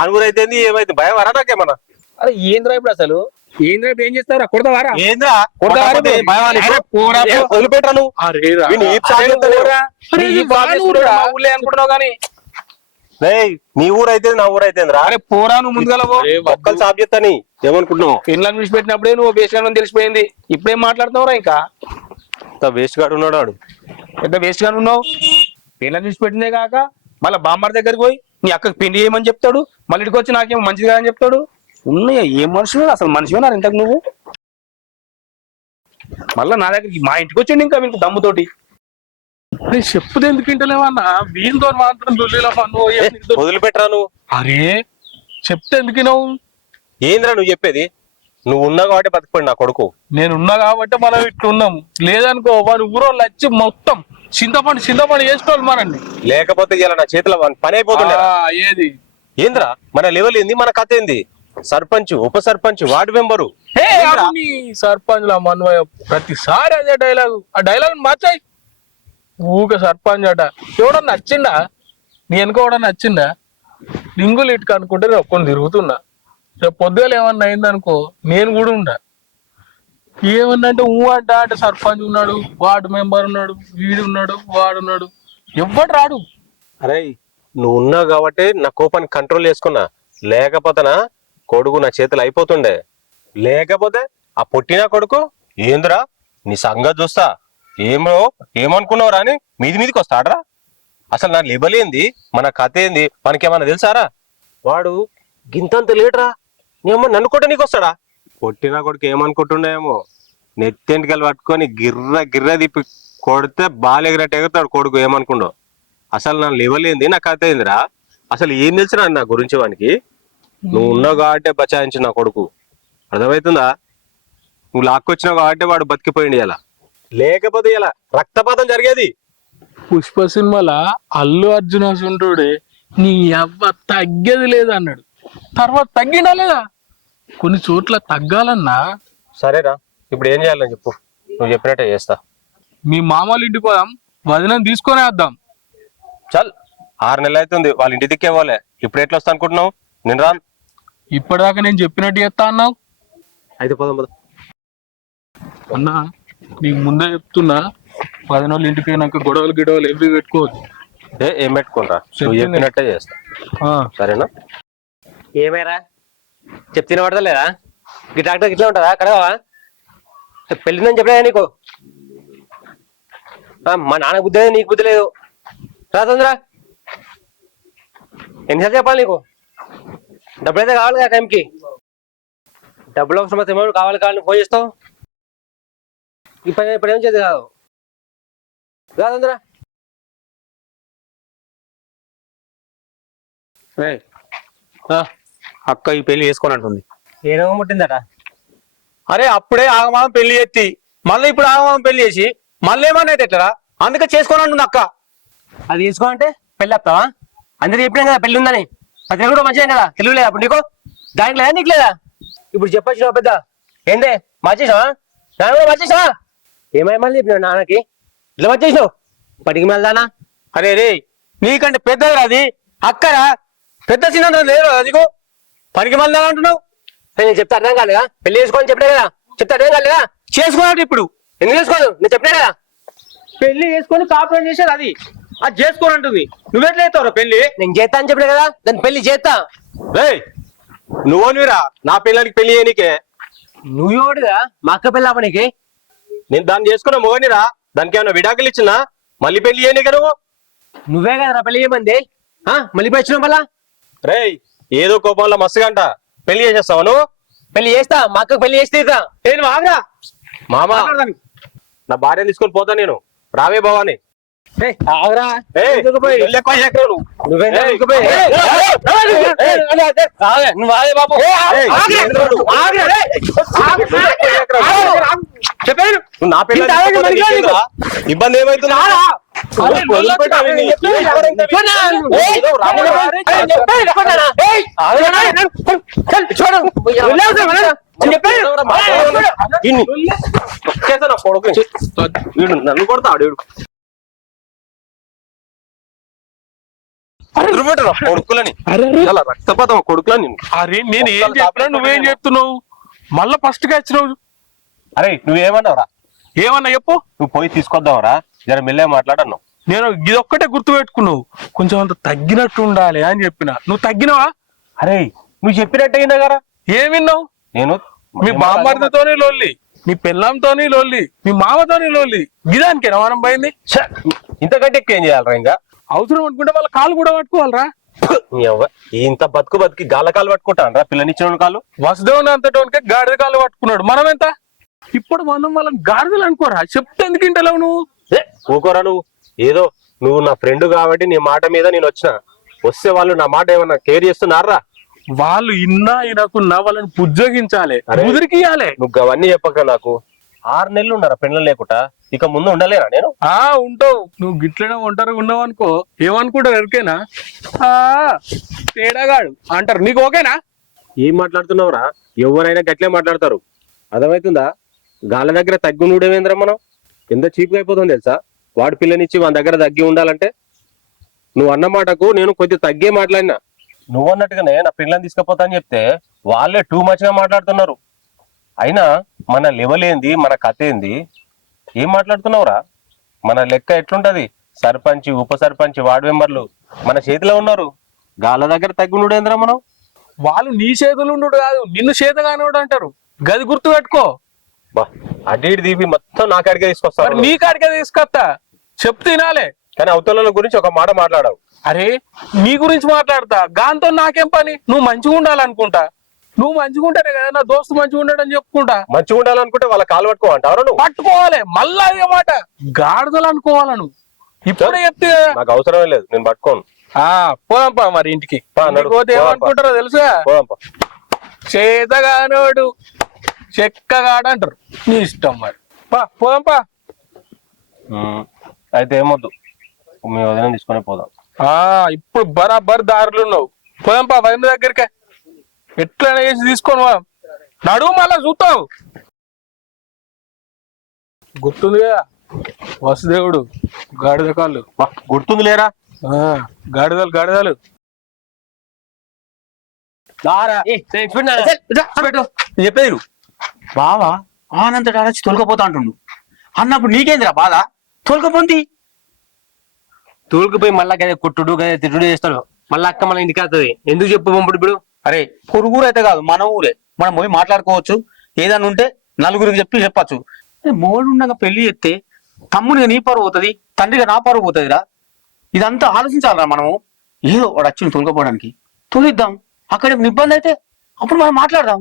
ఆరుగురైతే ఏమైతే భయం వరా నాకేమన్నా? అరే ఏంద్రా ఇప్పుడు అసలు? ఏంద్రా ఇప్పుడు ఏం చేస్తారా? కొడతావారా? ఏంద్రా అనుకుంటున్నావు కానీ నీ ఊరైతే నా ఊరైతేంద్రా? అరే పోరా నువ్వు ముందుగా ఒక్కలు సాబ్ చేస్తాని ఏమనుకుంటున్నావు? పిల్లలను విడిచిపెట్టినప్పుడే నువ్వు వేస్ట్ గాను తెలిసిపోయింది. ఇప్పుడేం మాట్లాడుతున్నావురా? ఇంకా వేస్ట్ గాడు ఉన్నాడు వాడు. ఎంత వేస్ట్ గాను ఉన్నావు? పిల్లలు విడిచిపెట్టిందే కాక మళ్ళీ బామ్మారి దగ్గరికి పోయి నీ అక్కకి పెళ్లి చేయమని చెప్తాడు. మళ్ళీ ఇక్కడికి వచ్చి నాకేమో మంచిది కాదని చెప్తాడు. ఉన్నాయా ఏం మనుషులు అసలు? మనిషివేనా ఇంతకు నువ్వు? మళ్ళా నా దగ్గరికి మా ఇంటికి వచ్చిండి ఇంకా మీకు దమ్ముతోటి. చెప్పుది ఎందుకు ఇంటలేవన్నా? వీళ్ళతో మాత్రం వదిలిపెట్టరా నువ్వు? అరే చెప్తే ఎందుకు నువ్వు? ఏంద్రా నువ్వు చెప్పేది? నువ్వు ఉన్నావు కాబట్టి బతికిపోయి నా కొడుకు. నేనున్నా కాబట్టి మనం ఇట్లున్నాం. లేదనుకో వాడు ఊరోళ్ళు వచ్చి మొత్తం చింతపండు వేసుకోవాలి మనండి. లేకపోతే ఇలా నా చేతిలో పని అయిపోతుంది. ఏది ఏంద్రా మన లెవెల్ ఏంది, మన కథ ఏంది? సర్పంచ్, ఉప సర్పంచ్, వార్డు మెంబరు. సర్పంచ్ లా మన్వయ ప్రతిసారి అదే డైలాగ్. ఆ డైలాగ్ మార్చాయి. ఊకే సర్పంచ్ అట. ఎవడన్నా నచ్చిందా? నీ వెనుక ఎవడన్నా నచ్చిందా? లింగులు ఇటుక అనుకుంటే నేను ఒక్కని తిరుగుతున్నా. రేపు పొద్దుగాల ఏమన్నా అయిందనుకో నేను కూడా ఉండా. ఏమన్నా అంటే అంటే సర్పంచ్ ఉన్నాడు, వార్డు మెంబర్ ఉన్నాడు, వీడు ఉన్నాడు, వాడు ఉన్నాడు, ఎవ్వడు రాడు. అరే నువ్వు ఉన్నావు కాబట్టి నా కోపాన్ని కంట్రోల్ చేసుకున్నా, లేకపోతేనా కొడుకు నా చేతులు అయిపోతుండే. లేకపోతే ఆ పుట్టిన కొడుకు ఏందిరా నీ సంగతి చూస్తా, ఏమనుకున్నావురా అని మీదికి వస్తాడరా. అసలు నా లిబలేంది, మన కథ ఏంది మనకేమన్నా తెలుసారా? వాడు గింతంత లేటరా, నేమో నన్ను కొట్ట నీకు వస్తాడా? కొట్టిన కొడుకు ఏమనుకుంటుండేమో, నెత్తెంటికలు పట్టుకొని గిర్ర గిర్ర తిప్పి కొడితే బాలెగిరట్టు ఎగురుతాడు కొడుకు. ఏమనుకుండో అసలు నా లిబలేంది, నా కథ ఏందిరా? అసలు ఏం తెలుసురా నా గురించి వానికి? నువ్వు ఉన్నావు కాబట్టి బచాయించు నా కొడుకు, అర్థమవుతుందా? నువ్వు లాక్కొచ్చినావు కాబట్టి వాడు బతికిపోయింది. ఇలా లేకపోతే ఇలా రక్తపాతం జరిగేది. పుష్ప సినిమాలో అల్లు అర్జున్ ఉంటుడే నీ అవ్వ తగ్గేది లేదన్నాడు, తర్వాత తగ్గిండా లేదా? కొన్ని చోట్ల తగ్గాలన్నా. సరేరా, ఇప్పుడు ఏం చేయాలని చెప్పు, నువ్వు చెప్పినట్టే చేస్తా. మీ మామూలు ఇంటికి పోదాం, వదినం తీసుకొని వద్దాం. చల్ 6 నెలలు అవుతుంది వాళ్ళ ఇంటి దిక్కే పోలే, ఇప్పుడు ఎట్లా వస్తా అనుకుంటున్నావు? నేను రాను. ఇప్పటిదాకా నేను చెప్పినట్టు చేస్తా అన్నావు. అయితే పోదాం పోదాం. అన్నా నీకు ముందే చెప్తున్నా, వదినోళ్ళ ఇంటికి పోయినాక గొడవలు ఎవ్వి పెట్టుకోవద్దు. ఏం పెట్టుకోనరా, నువ్వు చెప్పినట్టే చేస్తా. సరేనా? ఏమైరా చెప్తే పడతలేదా? ఈ డాక్టర్ ఇట్లా ఉంటుందా? కడగవా? పెళ్ళిందని చెప్పలేదా నీకు? మా నాన్న బుద్ధి లేదు, నీకు బుద్ధి లేదు. రా తొందర. ఎన్నిసార్లు చెప్పాలి నీకు? డబ్బులు అయితే కావాలి కదా టైంకి. డబ్బులు అవసరం అయితే కావాలి ఫోన్ చేస్తావు. ఇప్పుడు ఏం చేద్ది కాదు. రా తొందర. అక్క ఈ పెళ్లి చేసుకొని అంటుంది. ఏమో ముట్టిందట. అరే అప్పుడే ఆగమాగం పెళ్లి ఎత్తి మళ్ళీ ఇప్పుడు ఆగమాగం పెళ్లి చేసి మళ్ళీ ఏమన్నా అయితే ఎట్లరా? అందుకే చేసుకొని అంటుంది అక్క. అది తీసుకోవాలంటే పెళ్ళి వస్తావా? అందరూ చెప్పినాం కదా పెళ్లి ఉందని. అది కూడా మంచిదే కదా, తెలుగు లేదా అప్పుడు నీకు? దానికి లేదా నీకు లేదా? ఇప్పుడు చెప్పొచ్చు పెద్ద ఏందే మార్చేసావా? నాన్న కూడా మార్చేసావా? ఏమై మళ్ళీ చెప్పినావు నాన్నకి ఇట్లా మార్చేసినావు? పడికి మెల్దానా? అరే రే, నీకంటే పెద్దది అది అక్కరా, పెద్ద చిన్న లేదు నీకు. పనికి మళ్ళీ అంటున్నావు. నేను చెప్తా అర్థం కాలేదా? పెళ్లి చేసుకోవాలని చెప్పినా కదా, చెప్తా అర్థం కాలేదా? చేసుకున్నాడు ఇప్పుడు. ఎందుకు చేసుకోదు? నేను చెప్పినా కదా. పెళ్లి చేసుకొని కాపురం చేసేది అది చేసుకోని అంటుంది. నువ్వెట్లా అవుతావు పెళ్లి? నేను చేస్తా అని చెప్పినా కదా, దాన్ని పెళ్లి చేస్తా. నువ్వురా నా పిల్లలకి పెళ్లి చేయనీకే. నువ్వు ఎవడుగా మా అక్క పెళ్ళి ఆపనికి? నేను దాన్ని చేసుకున్న మొగనిరా, దానికి ఏమైనా విడాకులు ఇచ్చినా మళ్ళీ పెళ్లి చేయనీకే నువ్వు? నువ్వే కదా పెళ్లి చేయమంది. మళ్ళీ వచ్చినావు మళ్ళా? రేయ్ ఏదో కోపంలో మస్తుగంట పెళ్లి చేసేస్తావా నువ్వు? పెళ్లి చేస్తా, మా అక్కకు పెళ్లి చేస్తే నేను ఆగరా మామా, నా భార్యను తీసుకొని పోతా నేను. రావే భవాని. ఆగరా. నువ్వు ఆగే బాబు. చెప్పాను నా పిల్లలు ఇబ్బంది ఏమైతుందా? నన్ను కొడతాడు కొడుకులని, రక్తపాతం కొడుకులని. అరే నేను ఏం చెప్పినా నువ్వేం చెప్తున్నావు? మళ్ళా ఫస్ట్ గా వచ్చినావు. అరే నువ్వేమన్నావురా? ఏమన్నా చెప్పు. నువ్వు పోయి తీసుకొద్దావరా, జర మెల్లే మాట్లాడన్నావు. నేను ఇదొక్కటే గుర్తు పెట్టుకున్నావు, కొంచెం అంత తగ్గినట్టు ఉండాలి అని చెప్పిన. నువ్వు తగ్గినవా? అరే నువ్వు చెప్పినట్టు అయిందా కదా. ఏం విన్నావు? నేను మీ బామ్మర్దితోనే లోల్లి, మీ పిల్లంతోని లోల్లి, మీ మామతోని లోల్లి, గిదానికి రవాణం పోయింది. ఇంతకంటే ఎక్కువ ఏం చేయాలరా? ఇంకా అవసరం అనుకుంటే వాళ్ళ కాలు కూడా పట్టుకోవాలరా. ఇంత బతుకు గాల కాలు పట్టుకుంటాను రా, పిల్లనిచ్చిన కాలు. వసుదేవుని అంతటోనికే గాడిద కాలు పట్టుకున్నాడు. మనం ఎంత? ఇప్పుడు మనం వాళ్ళని గాడిదలు అనుకోరా. చెప్తే ఎందుకు ఇంటలేవు నువ్వు? ఊకోరా నువ్వు. ఏదో నువ్వు నా ఫ్రెండ్ కాబట్టి నీ మాట మీద నేను వచ్చిన. వస్తే వాళ్ళు నా మాట ఏమన్నా కేర్ చేస్తున్నారా? వాళ్ళు ఇన్నా ఇనకున్నా వాళ్ళని పుజ్జగించాలి, కుదిరికియాలి. నువ్వు అవన్నీ చెప్పక నాకు. 6 నెలలు ఉన్నారా పెళ్ళం లేకుండా? ఇక ముందు ఉండలేరా నేను? ఉంటావు. నువ్వు గిట్లనే ఒంటరిగా ఉన్నావు అనుకో, ఏమనుకుంటారు ఎరికేనా? తేడాగాడు అంటారు. నీకు ఓకేనా? ఏం మాట్లాడుతున్నావురా? ఎవరైనా గట్లే మాట్లాడతారు, అర్థమవుతుందా? గాళ్ళ దగ్గర తగ్గి ఉండేవేంద్రా మనం. ఎంత చీప్గా అయిపోతుంది తెలుసా? వాడి పిల్లనిచ్చి మన దగ్గర తగ్గి ఉండాలంటే. నువ్వు అన్న మాటకు నేను కొద్దిగా తగ్గే మాట్లాడినా. నువ్వు అన్నట్టుగానే నా పిల్లల్ని తీసుకుపోతా అని చెప్తే వాళ్ళే టూ మచ్ గా మాట్లాడుతున్నారు. అయినా మన లెవెల్ ఏంది, మన కథ ఏంది, ఏం మాట్లాడుతున్నావురా? మన లెక్క ఎట్లుంటది? సర్పంచ్, ఉప సర్పంచ్, వార్డు మెంబర్లు మన చేతిలో ఉన్నారు. గాళ్ళ దగ్గర తగ్గునుడేంద్రా మనం? వాళ్ళు నీ చేతులు ఉండు కాదు, నిన్ను చేతగానోడు అంటారు. గది గుర్తు పెట్టుకో. బా అటు ఇటు దీపి మొత్తం నా కాడికే మరి తీసుకొస్తారు. నీ కాడికే తీసుకొస్తా, చెప్తే వినాలే. కానీ అవతల గురించి ఒక మాట మాట్లాడావు. అరే నీ గురించి మాట్లాడతా, గాంతో నాకేం పని? నువ్వు మంచిగా ఉండాలనుకుంటా. నువ్వు మంచిగా ఉంటేనే కదా నా దోస్తు మంచిగా ఉంటాడని చెప్పుకుంటా. మంచిగా ఉండాలనుకుంటే వాళ్ళ కాలు పట్టుకోమంటావు నువ్వు? పట్టుకోవాలి, మళ్ళా అదే మాట గాడిదలు అనుకోవాల నువ్వు. ఇప్పుడే చెప్తే కదా. నాకు అవసరమే లేదు, నేను పట్టుకోను. పోదాంపా మరి ఇంటికి. పా, నడు. పోతే ఏమనుకుంటారో తెలుసా? పోదాంపా. చేతగానోడు చెక్కగాడు అంటారు. నీ ఇష్టం మరి. పోదాంపా. అయితే ఏమొద్దు, మీ వదిన తీసుకొని పోదాం. ఇప్పుడు బరాబర్ దారులు ఉన్నావు. పోదాంపా వదిన దగ్గరికే. ఎట్లయినా చేసి తీసుకొని పోదాం. నడువు మళ్ళా చూస్తావు. గుర్తుందిగా వసుదేవుడు గాడిద కాళ్ళు. గుర్తుంది లేరా? గాడిదలు గాడిదలు. చెప్పేది నువ్వు బావా ఆనంతటి ఆడొచ్చి తొలకపోతా అంటుండు అన్నప్పుడు నీకేందిరా బాధ? తోలుకపోంది. తోలుకుపోయి మళ్ళా గదే కుట్టుడు గదే తిట్టుడు చేస్తాడు. మళ్ళీ అక్క మళ్ళీ ఇంటికి వస్తుంది. ఎందుకు చెప్పు పంపుడు ఇప్పుడు? అరే పొరుగురు అయితే కాదు, మన ఊరే, మనం పోయి మాట్లాడుకోవచ్చు. ఏదన్నా ఉంటే నలుగురికి చెప్పచ్చు. మోడు ఉండగా పెళ్లి చేస్తే తమ్ముడిగా నీ పరువు పోతుంది, తండ్రిగా నా పరువు పోతుందిరా. ఇదంతా ఆలోచించాలరా మనము. ఏదో వాడు వచ్చింది తొలకపోవడానికి, తొలిద్దాం. అక్కడ ఇబ్బంది అయితే అప్పుడు మనం మాట్లాడదాం.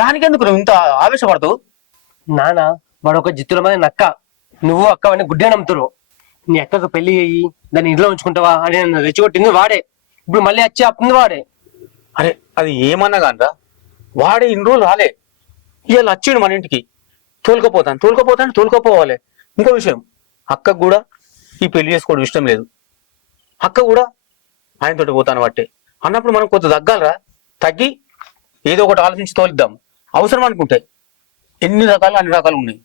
దానికెందుకు నువ్వు ఇంత ఆవేశపడతావు? నాన్న వాడు ఒక జిత్తుల మీద నక్క, నువ్వు అక్క అని గుడ్డే నమ్ముతారు. నీ అక్కకు పెళ్లి అయ్యి దాన్ని ఇంట్లో ఉంచుకుంటావా అని నన్ను రెచ్చగొట్టింది వాడే. ఇప్పుడు మళ్ళీ వచ్చి అప్పుడు వాడే. అరే అది ఏమన్నా కానరా, వాడే ఇన్ని రోజులు రాలే, ఇవాళ వచ్చిండు మన ఇంటికి. తోలుకపోవాలి. ఇంకో విషయం, అక్కకు కూడా ఈ పెళ్లి చేసుకోవడం ఇష్టం లేదు. అక్క కూడా ఆయనతోటి పోతాను బట్టే అన్నప్పుడు మనం కొంచెం తగ్గాలరా. తగ్గి ఏదో ఒకటి ఆలోచించి తోలిద్దాం. అవసరం అనుకుంటే ఎన్ని రకాలు అన్ని రకాలు ఉన్నాయి.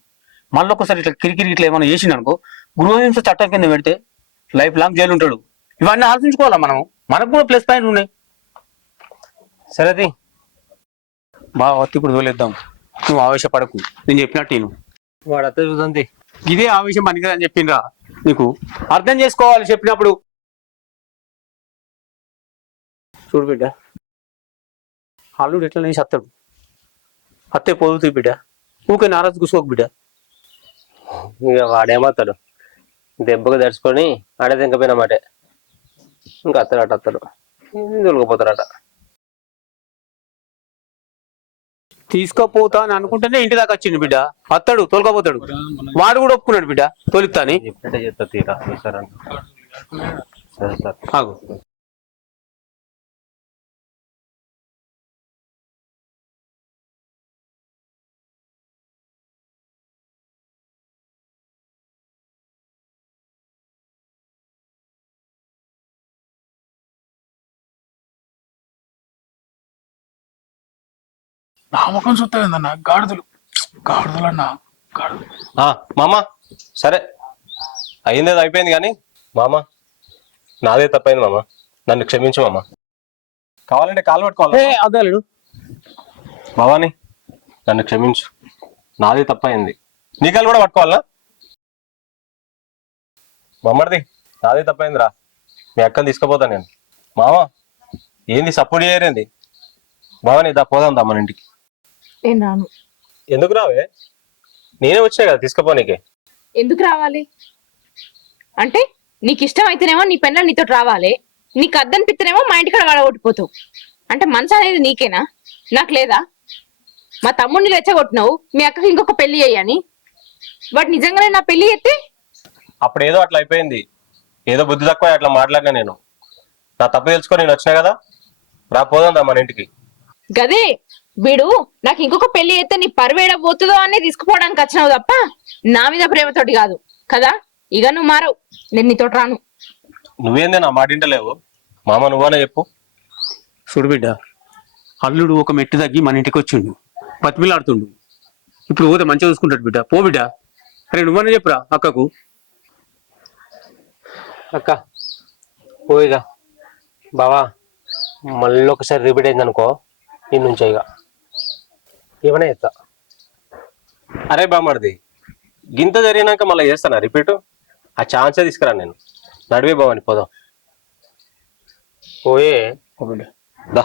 మళ్ళీ ఒకసారి ఇట్లా కిరికిరి ఇట్లా ఏమైనా చేసింది అనుకో, గృహహింస చట్టం కింద పెడితే లైఫ్ లాంగ్ జైలు ఉంటాడు. ఇవన్నీ ఆలోచించుకోవాలా మనం. మనకు కూడా ప్లస్ పాయింట్ ఉన్నాయి. సరేది బాగా వత్తి ఇప్పుడు తోలేద్దాం. నువ్వు ఆవేశపడకు, నేను చెప్పినట్టు నేను వాడు అత్త చూస్తుంది. ఇదే ఆవేశం పనికిదని చెప్పిండ్రా నీకు. అర్థం చేసుకోవాలి చెప్పినప్పుడు. చూడు బిడ్డ, అల్లుడు ఎట్లా నేసి అత్తడు, అత్తే పోదుతుంది బిడ్డ. ఊకే నారాజు కూసుకోకు బిడ్డ. ఇక వాడేమవుతాడు, దెబ్బకు దడుచుకొని ఆడే తింకపోయినమాట. ఇంకా అత్తడు తొలగిపోతాడట. తీసుకోపోతా అని అనుకుంటేనే ఇంటి దాకా వచ్చిండు బిడ్డ. అత్తడు తోలుకపోతాడు. వాడు కూడా ఒప్పుకున్నాడు బిడ్డ తోలిస్తా అని. ఎప్పుడంటే చెప్తా తీరా సరే సార్. ఆగు. నా ముఖం చూస్తాయిందన్న గాడిదలు గాడిదలు అన్న గాడిదలు. మామ సరే అయిందేదో అయిపోయింది. కానీ మామ నాదే తప్పైంది మామ, నన్ను క్షమించు మామ. కావాలంటే కాలు పట్టుకోవాలి అద్దాలుడు. భవాని నన్ను క్షమించు, నాదే తప్పైంది. నీ కాలు కూడా పట్టుకోవాలా? మమ్మడిది నాదే తప్పైంది రా, మీ అక్కని తీసుకుపోతాను నేను. మామ ఏంది సపోర్ట్ చేయరేంది? భవాని దా పోదాం దా మన ఇంటికి. నేను రాను. ఎందుకు రావే? నేనే వచ్చా కదా తీసుకుపోనీకే. ఎందుకు రావాలి అంటే, నీకు ఇష్టం అయితేనేమో నీ పెళ్ళ నీతో రావాలి, నీకు అద్దనిపిస్తేనేమో మా ఇంటికాడ వాడగొట్టిపోతావు. అంటే మనసు అనేది నీకేనా, నాకు లేదా? మా తమ్ముడిని రెచ్చగొట్టినావు మీ అక్కకి ఇంకొక పెళ్లి అయ్యని. వాడు నిజంగానే నా పెళ్లి ఎత్తే అప్పుడు ఏదో అట్లా అయిపోయింది, ఏదో బుద్ధి తక్కువ అట్లా మాట్లాడినా. నేను నా తప్పు తెలుసుకొని నేను వచ్చినా కదా, రా పోదాం దా మన ఇంటికి. గదే వీడు నాకు ఇంకొక పెళ్లి అయితే నీ పరువేడ పోతుందో అని తీసుకుపోవడానికి వచ్చినావు తప్ప నా మీద ప్రేమతోటి కాదు కదా. ఇక నువ్వు మారవు, నేను నీతోటి రాను. నువ్వేందే నా మాట ఇంటలేవు? మామ నువ్వనే చెప్పు. చూడు బిడ్డ, అల్లుడు ఒక మెట్టు తగ్గి మన ఇంటికి వచ్చిండు, బతిమిలాడుతుండు. ఇప్పుడు పోతే మంచిగా చూసుకుంటాడు బిడ్డ. పో బిడ్డ. అరే నువ్వనే చెప్పురా అక్కకు. అక్క పోయిగా బావా, మళ్ళీ ఒకసారి రిపీట్ అయింది అనుకో నేను నుంచి ఇక ఏమైనా చేస్తా. అరే బామ్మడిది, గింత జరిగినాక మళ్ళీ చేస్తానా రిపీట్? ఆ ఛాన్సే తీసుకురా నేను. నడివే బావని పోదాం. పోయే ఓ బిడ్డ దా